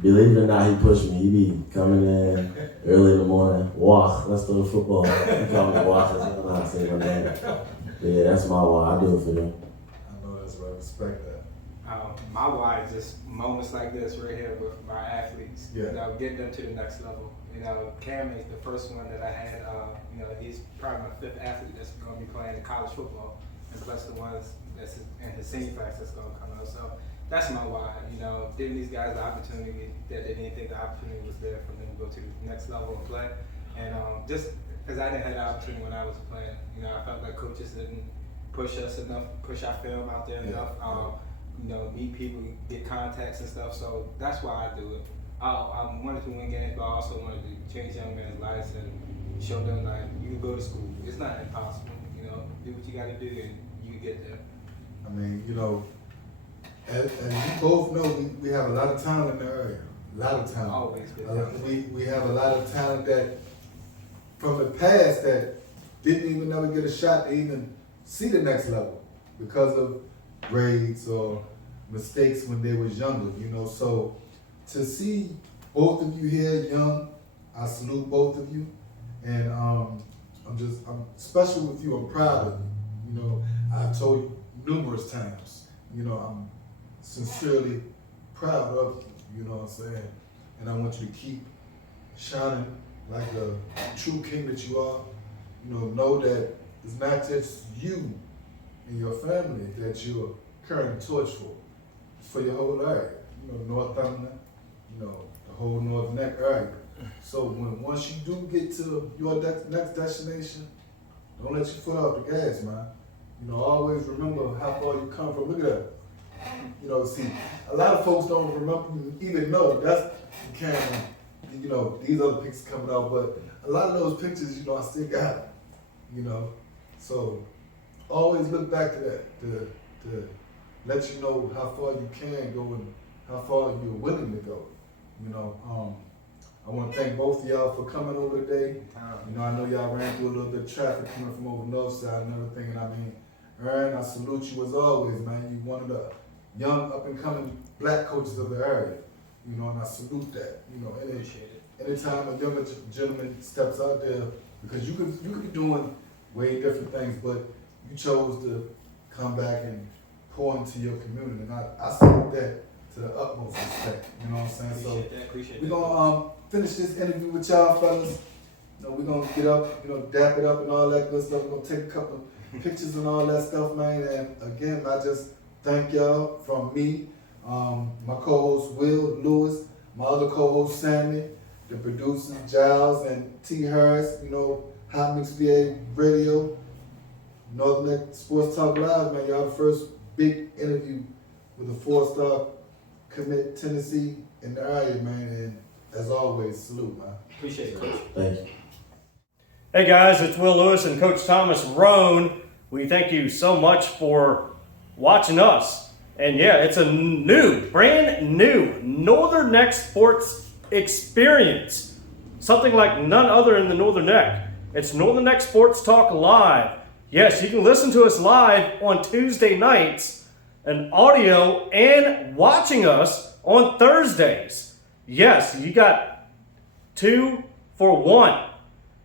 believe it or not, he pushed me. He be coming in early in the morning. Walk, let's throw the football. He called me Walk, I don't know how to say my name. But yeah, that's my why. I do it for them. I know that's right. Respect that. My why is just moments like this right here with my athletes. Yeah. Get them to the next level. Cam is the first one that I had. He's probably my fifth athlete that's going to be playing college football, and plus the ones that's in his senior class that's going to come out. So that's my why. Giving these guys the opportunity that they didn't think the opportunity was there for them to go to the next level and play. And just because I didn't have the opportunity when I was playing, I felt like coaches didn't push us enough, push our film out there enough. Meet people, get contacts and stuff. So that's why I do it. I wanted to win games, but I also wanted to change young men's lives and show them like you can go to school. It's not impossible. Do what you got to do and you get there. I mean, as you both know, we have a lot of talent in the area. A lot of talent. Always good. We have a lot of talent that from the past that didn't even ever get a shot to even see the next level because of grades or mistakes when they was younger. So to see both of you here young, I salute both of you, and I'm special with you. I'm proud of you. I've told you numerous times. I'm sincerely proud of you. You know what I'm saying? And I want you to keep shining like a true king that you are. Know that it's not just you and your family that you're carrying the torch for. It's for your whole area. Northumberland, the whole North Neck area. So once you do get to your next destination, don't let your foot off the gas, man. Always remember how far you come from. Look at that. See, a lot of folks don't remember, even know that's the camera. These other pictures coming out, but a lot of those pictures, I still got them. So always look back to that to let you know how far you can go and how far you're willing to go. I want to thank both of y'all for coming over today. I know y'all ran through a little bit of traffic coming from over north side and everything, and Aaron, I salute you as always, man. You one of the young up and coming black coaches of the area. And I salute that. Appreciate it. Anytime a younger gentleman steps out there, because you could be doing way different things, but you chose to come back and pour into your community, and I salute that to the utmost respect. You know what I'm saying? Appreciate we're that. gonna finish this interview with y'all fellas. We're gonna get up, dap it up and all that good stuff. We're gonna take a couple pictures and all that stuff, man. And again, I just thank y'all from me, my co-host Will Lewis, my other co-host Sammy, the producers Giles and T. Harris, Hot Mix VA Radio, Northern Neck Sports Talk Live, man. Y'all the first big interview with a 4-star commit Tennessee in the area, man. And as always, salute, man. Appreciate it, Coach. Thank you. Hey guys, it's Will Lewis and Coach Thomas Roane. We thank you so much for watching us. And yeah, it's a brand new Northern Neck Sports experience. Something like none other in the Northern Neck. It's Northern Neck Sports Talk Live. Yes, you can listen to us live on Tuesday nights, and audio and watching us on Thursdays. Yes, you got 2 for 1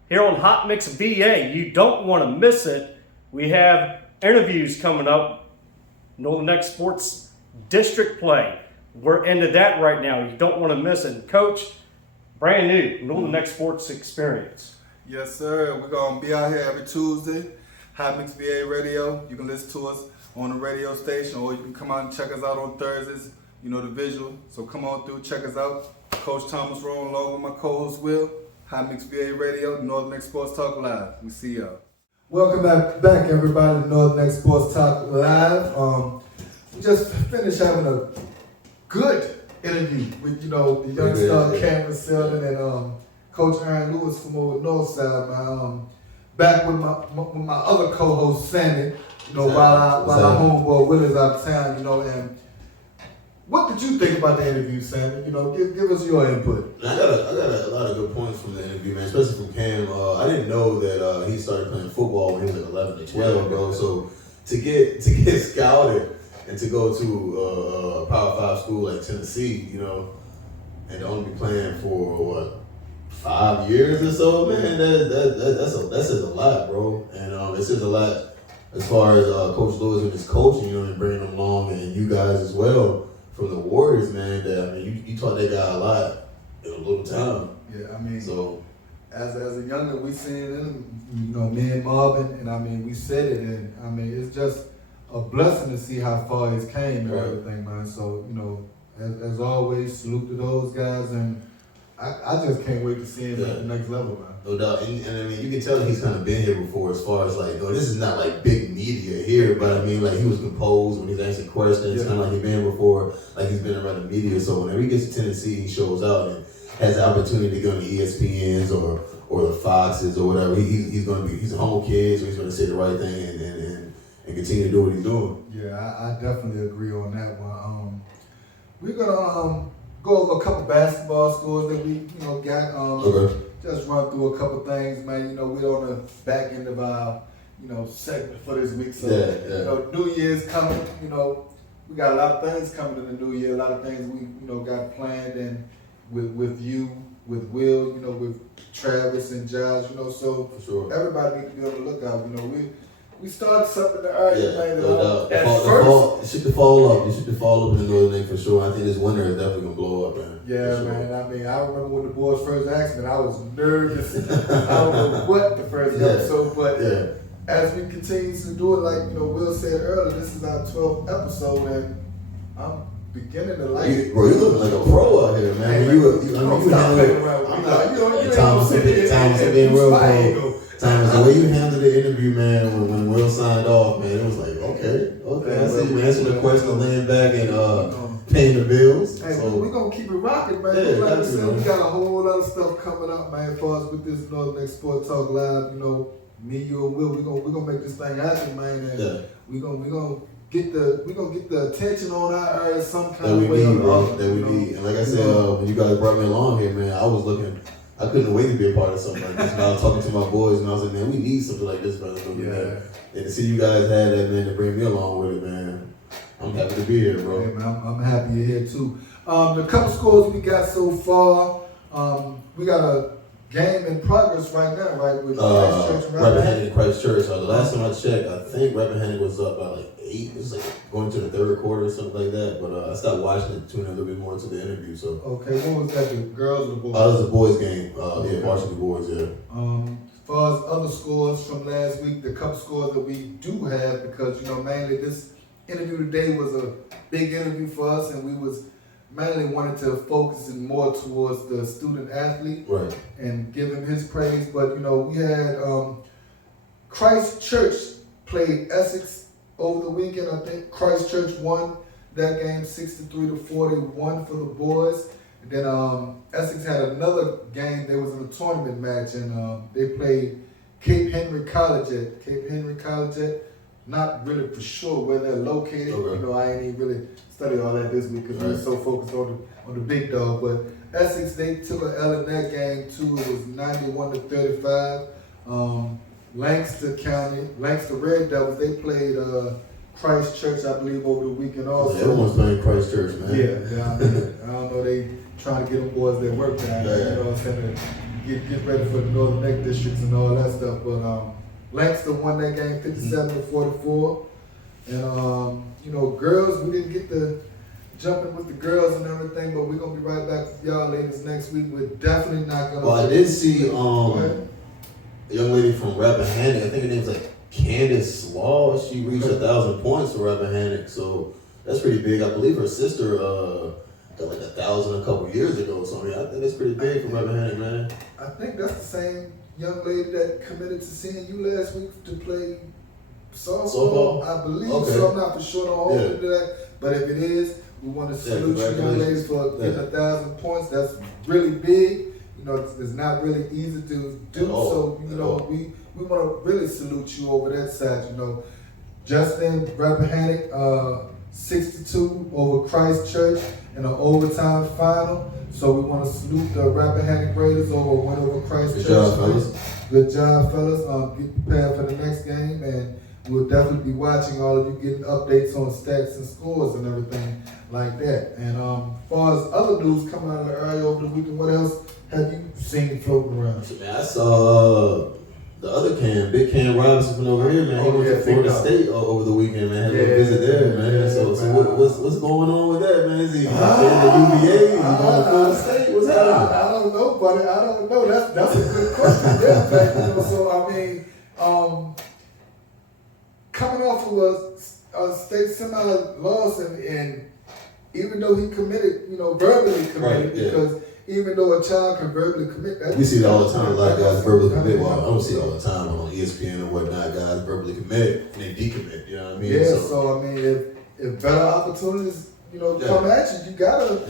here on Hot Mix VA. You don't want to miss it. We have interviews coming up, Northern Neck Sports District Play. We're into that right now. You don't want to miss it. Coach, brand new Northern Neck Sports Experience. Yes, sir. We're going to be out here every Tuesday. Hot Mix VA Radio. You can listen to us on the radio station, or you can come out and check us out on Thursdays. The visual. So come on through, check us out. Coach Thomas Roane, along with my co-host Will. Hot Mix VA Radio, Northern Neck Sports Talk Live. We see y'all. Welcome back everybody to Northern Neck Sports Talk Live. We just finished having a good interview with the young star Cameron Selden and Coach Aaron Lewis from over Northside. Back with my other co-host Sammy, You know, while our homeboy Willz out of town, you know, and what did you think about the interview, Sammy? You know, give us your input. I got a lot of good points from the interview, man, especially from Cam. I didn't know that he started playing football when he was like 11 or 12, bro. So to get scouted and to go to a Power 5 school like Tennessee, you know, and to only be playing for what, 5 years or so, man, that says a lot, bro. And it says a lot as far as Coach Lewis with his coaching, you know, and bringing them along, and you guys as well from the Warriors, man. That, I mean, you taught that guy a lot in a little time. Yeah, I mean, so as a youngin', we seen him, you know, me and Marvin, and I mean, we said it, and I mean, it's just a blessing to see how far he's came and everything, man. So, you know, as always, salute to those guys, and I just can't wait to see him at the next level, man. No doubt, and I mean, you can tell he's kind of been here before as far as like, this is not like big media here, but I mean, like, he was composed when he's answering questions, kind of like he's been before, like he's been around the media. So whenever he gets to Tennessee, he shows out and has the opportunity to go to ESPNs or the Foxes or whatever. He's a home kid, so he's going to say the right thing and continue to do what he's doing. Yeah, I definitely agree on that one. We're gonna go over a couple basketball scores that we, you know, got. Just run through a couple things, man. You know, we're on the back end of our, you know, segment for this week. So, you know, New Year's coming. You know, we got a lot of things coming in the new year. A lot of things we, you know, got planned, and with you, with Will, you know, with Travis and Josh, you know. So everybody needs to be on the lookout. You know, we started something early, man. It should fall up. It should fall up in the Northern Neck for sure. I think this winter is definitely gonna blow up, man. Yeah, man. I mean, I remember when the boys first asked me, I was nervous. I don't know what the first episode, but as we continue to do it, like, you know, Will said earlier, this is our 12th episode, and I'm beginning to like it. Bro, you looking like a pro out here, man. Hey, Thomas being real pro. Thomas, the way you handled the interview, man, when Will signed off, man, it was like, okay, I see you answering the question, laying back and paying the bills. Hey, so we're gonna keep it rocking, man. Like I said, we got a whole lot of stuff coming up, man, as far as with this Northern Next Sport Talk Live. You know, me, you, and Will, we're gonna make this thing happen, man. And we're gonna get the attention on our area some kind of way. That we need. And like I said, when you guys brought me along here, man, I couldn't wait to be a part of something like this. And I was talking to my boys, and I was like, man, we need something like this, brother. And to see you guys had that, man, to bring me along with it, man, I'm happy to be here, bro. Hey, man, I'm happy you're here too. The couple scores we got so far, we got a game in progress right now, right? With Christ Church and Rappahannock and Christ Church. The last time I checked, I think Rappahannock was up by like 8. It was like going to the third quarter or something like that. But I stopped watching it, tuning a little bit more into the interview. So okay, what was that? The girls or the boys? It was a boys game. Watching the boys. Yeah. As far as other scores from last week, the couple scores that we do have, because, you know, mainly this interview today was a big interview for us, and we was mainly wanted to focus in more towards the student athlete and give him his praise. But, you know, we had Christ Church played Essex over the weekend. I think Christ Church won that game 63-41 for the boys. And then Essex had another game. They was in a tournament match, and they played Cape Henry College at. Not really for sure where they're located. You know, I ain't even really studied all that this week because we were so focused on the big dog. But Essex, they took an L in that game too. It was 91-35. Lancaster Red Devils, they played Christ Church, I believe, over the weekend also. Everyone's playing Christ Church, man. Yeah. I don't know, they trying to get them boys their work down. You know what I'm saying? Get ready for the Northern Neck districts and all that stuff. But Lancaster won that game 57-44. And, you know, girls, we didn't get to jumping with the girls and everything, but we're going to be right back with y'all ladies next week. We're definitely not going to... Well, I did see a young lady from Rappahannock. I think her name's like Candace Law. She reached 1,000 points for Rappahannock, so that's pretty big. I believe her sister got like 1,000 a couple years ago, so I mean, I think that's pretty big for Rappahannock, man. I think that's the same young lady that committed to seeing you last week to play softball. I believe so. I'm not for sure. Don't hold me to that. But if it is, we want to salute you young ladies for getting 1,000 points. That's really big. You know, it's not really easy to do. So, you know, we want to really salute you over that side. You know, Justin Rappahannock 62 over Christ Church in an overtime final. So we want to salute the Rappahannock Raiders over a win over Christ Church. Good job, fellas. Good job, fellas. Get prepared for the next game, and we'll definitely be watching all of you, getting updates on stats and scores and everything like that. And as far as other news coming out of the area over the weekend, what else have you seen floating around? Man, I saw the other Cam, Big Cam Robinson from over here, man. He went to Florida State over the weekend, man. Had a little visit there, man. So what's going on with that, man? Is he staying at UVA? Is he going to Florida State? What's happening? I don't know, buddy. I don't know. That's a good question. Yeah, man. So I mean, coming off of a state semi loss, and even though he committed, verbally committed, because even though a child can verbally commit, we see it all the time. A lot of guys verbally commit. Well, I don't see it all the time on ESPN and whatnot. Guys verbally commit and they decommit. You know what I mean? Yeah. So I mean, if better opportunities, come at you, you gotta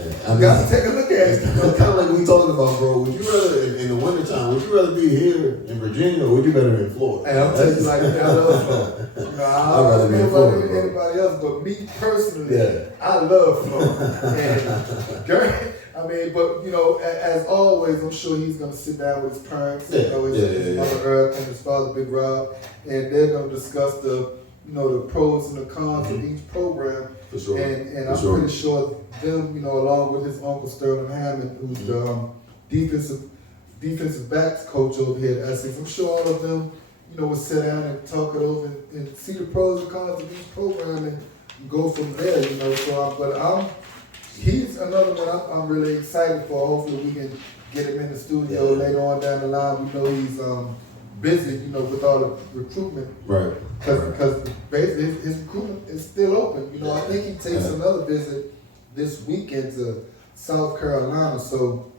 take a look at it. Kind of like we talking about, bro. Would you rather in the wintertime? Would you rather be here in Virginia or would you rather in Florida? Hey, I'm telling you like that. I love Florida. I don't know about anybody else, but me personally, I love Florida. But as always, I'm sure he's gonna sit down with his parents, his mother Earth and his father Big Rob, and they're gonna discuss the pros and the cons of each program. For sure. And I'm pretty sure them, along with his uncle Sterling Hammond, who's the defensive backs coach over here at Essex, I'm sure all of them, will sit down and talk it over and see the pros and cons of each program and go from there. He's another one I'm really excited for. Hopefully we can get him in the studio later on down the line. We know he's busy, with all the recruitment. Right. Because basically his recruitment is still open. I think he takes another visit this weekend to South Carolina. So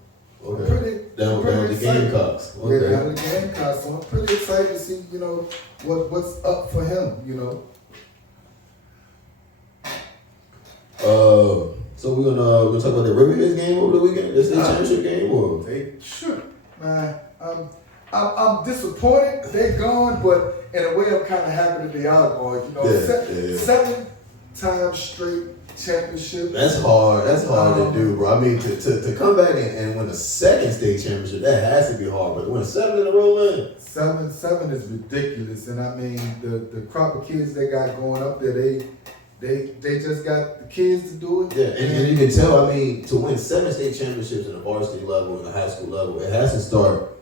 I'm pretty down the Gamecocks. Okay. Down the Gamecocks. So I'm pretty excited to see, what's up for him, So we're gonna talk about the Riverheads game over the weekend. The state championship game, or sure, man. I'm disappointed they're gone, but in a way I'm kind of happy that they are gone. 7 times straight championship. That's hard. That's hard to do, bro. I mean, to come back and win a second state championship, that has to be hard. But to win 7 in a row, man. 7 is ridiculous, and I mean the crop of kids they got going up there, they just got the kids to do it. Yeah, and you can tell. I mean, to win 7 state championships in the varsity level and the high school level, it has to start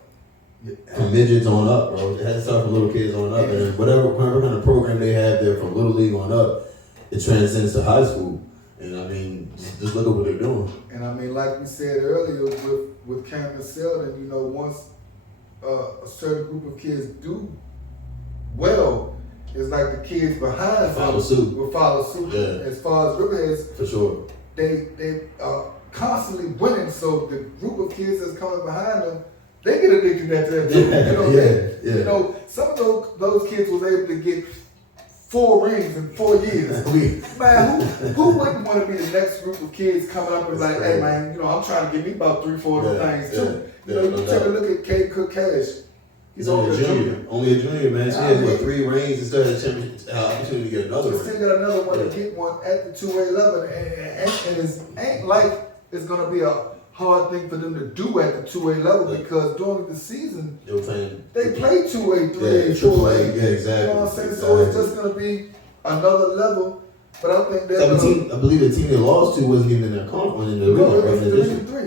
from midgets on up, bro. It has to start from little kids on up, and then whatever kind of program they have there from little league on up, it transcends to high school. And I mean, just look at what they're doing. And I mean, like we said earlier with Cameron Selden, once a certain group of kids do well, it's like the kids behind follow suit. Will follow suit. Yeah. As far as Riverheads, for sure, they are constantly winning. So the group of kids that's coming behind them, they get addicted to that too. Some of those kids was able to get 4 rings in 4 years. Man, who wouldn't want to be the next group of kids coming up and like, hey man, I'm trying to get me about 3-4 of things too. You take a look at K. Cook Cash. He's only a junior. Only a junior, man. So he has 3 rings instead of the opportunity to get another ring. Still got another one to get one at the 2A level, and it ain't like it's gonna be a hard thing for them to do at the 2A level because during the season they play 2A, 3A, 4A. Yeah, exactly. You know what I'm saying? So it's just gonna be another level. But I think they're I believe the team they lost to wasn't even in their conference in the Division 3.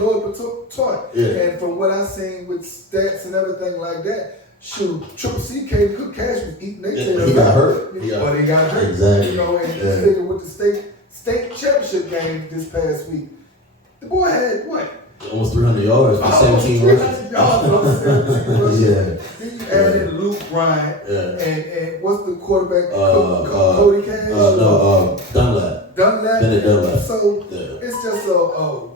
Lord taught. Yeah. And from what I've seen with stats and everything like that, shoot, Triple C K Cook Cash was eating their tails. He got hurt. He got hurt. Exactly. And you figure with the state championship game this past week, the boy had what? Almost 300 yards for 17 rushes. Yeah. Then you add in Luke Bryant and what's the quarterback? Cody Cash? Dunlap. Bennett Dunlap. So it's just a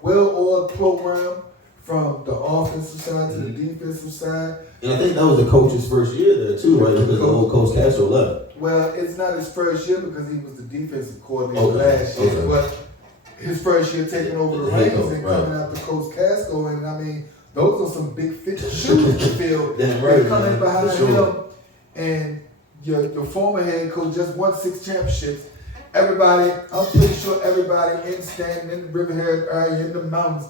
well-oiled program from the offensive side to the defensive side. And I think that was the coach's first year there too, right? Because the old Coach Castro left. Well, it's not his first year because he was the defensive coordinator last year. But his first year taking over the reins and coming after Coach Casco, and I mean, those are some big shoes to fill. Damn right, coming behind him, and your former head coach just won 6 championships. Everybody, I'm pretty sure everybody in Stanton, in the Riverhead area, in the mountains,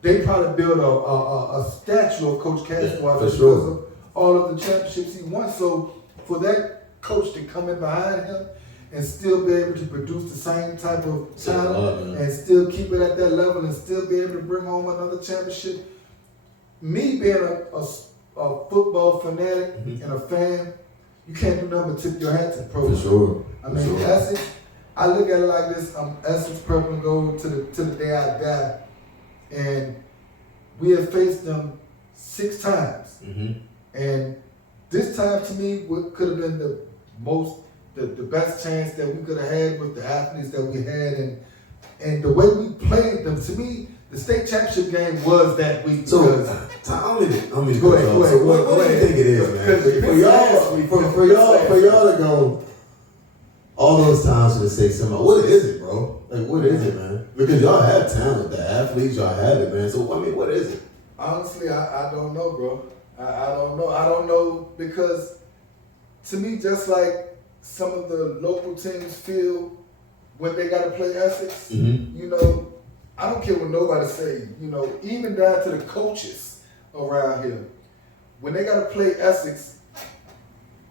they probably built a statue of Coach Castaway because of all of the championships he won. So for that coach to come in behind him and still be able to produce the same type of talent and still keep it at that level and still be able to bring home another championship, me being a football fanatic and a fan, you can't do nothing but tip your hat to the program. For sure. I mean, Essex, I look at it like this, I'm Essex purple and gold to the day I die. And we have faced them 6 times. And this time to me, what could have been the best chance that we could have had with the athletes that we had and the way we played them. To me, the state championship game was that week. So, go ahead. What do you think it is, man? For y'all to go all those times to the state semi, what is it, bro? Like, what is it, man? Because y'all have talent, the athletes, y'all have it, man. So, I mean, what is it? Honestly, I don't know, bro. I don't know. I don't know because to me, just like some of the local teams feel when they got to play Essex, you know, I don't care what nobody say, you know, even down to the coaches around here. When they got to play Essex,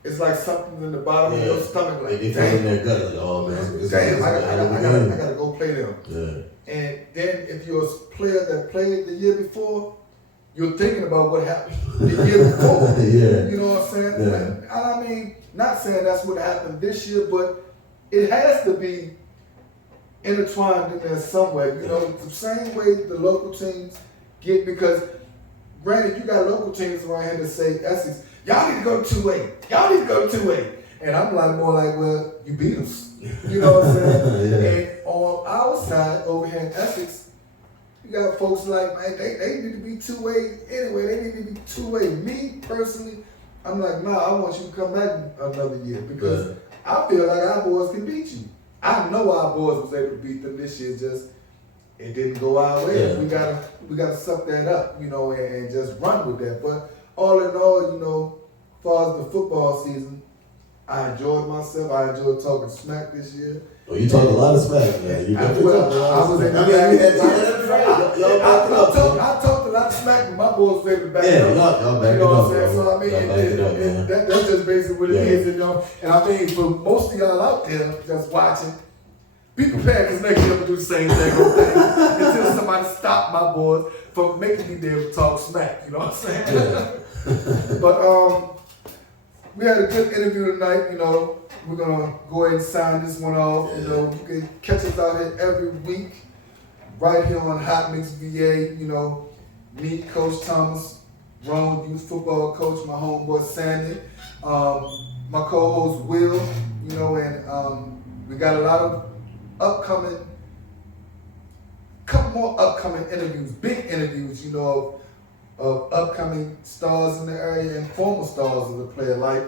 it's like something in the bottom of your stomach. Like, they feel in their gut, like, oh, man. Damn, I got to go play them. Yeah. And then if you're a player that played the year before, you're thinking about what happened the year before. You know what I'm saying? Yeah. I mean, not saying that's what happened this year, but it has to be intertwined in there somewhere. You know, the same way the local teams get, because granted, you got local teams around here that say, Essex, y'all need to go 2A. Y'all need to go 2A. And I'm like more like, well, you beat us. You know what I'm saying? And on our side, over here in Essex, you got folks like, man, they need to be 2A anyway. They need to be 2A. Me, personally, I'm like, nah, I want you to come back another year because I feel like our boys can beat you. I know our boys was able to beat them this year, just it didn't go our way. Yeah. We gotta suck that up, you know, and just run with that. But all in all, you know, as far as the football season, I enjoyed myself. I enjoyed talking smack this year. Well, you talked a lot of smack, man. You definitely talked a lot of smack. I talked a lot of smack, but my boys was able to back it up. Y'all back it up. So I mean, that's just basically what it is, you know. And I mean, for most of y'all out there just watching, be prepared because next year I'm gonna do the same thing until somebody stop my boys from making me be able to talk smack. You know what I'm saying? But we had a good interview tonight. You know, we're gonna go ahead and sign this one off. You know, you can catch us out here every week, right here on Hot Mix VA. You know, me, Coach Thomas, Roane, youth football coach, my homeboy Sandy, my co-host Will. You know, and we got a lot of couple more upcoming interviews, big interviews, you know, of upcoming stars in the area and former stars of the player, like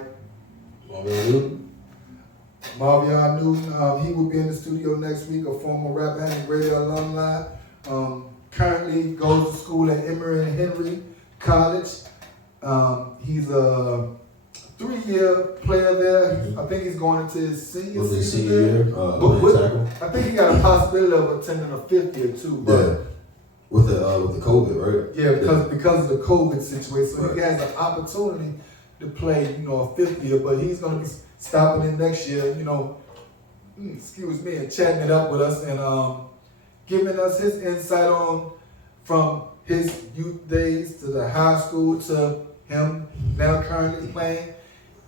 Marvion Newton. He will be in the studio next week, a former Rappahannock radio alumni. Currently goes to school at Emory and Henry College. He's a 3-year player there. I think he's going into his senior season. I think he got a possibility of attending a 5th year too. But with the COVID, right? Yeah, because of the COVID situation. So he has an opportunity to play, you know, a 5th year, but he's going to be stopping in next year, you know, and chatting it up with us and giving us his insight on from his youth days to the high school to him now currently playing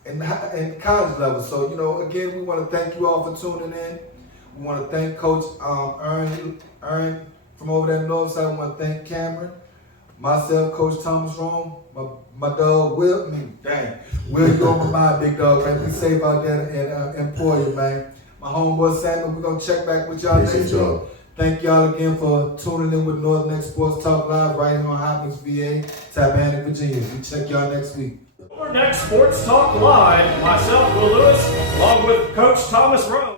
in college level. So, you know, again, we want to thank you all for tuning in. We want to thank Coach Ern from over there north side. We want to thank Cameron, myself, Coach Thomas Roane, my dog Will. Will, you on my mind, big dog, man. Be safe out there in Emporia, man. My homeboy Samuel, we're going to check back with y'all next week. Thank y'all again for tuning in with Northern Next Sports Talk Live right here on Hot Mix VA, Rappahannock, Virginia. We check y'all next week. Northern Next Sports Talk Live, myself, Will Lewis, along with Coach Thomas Roane.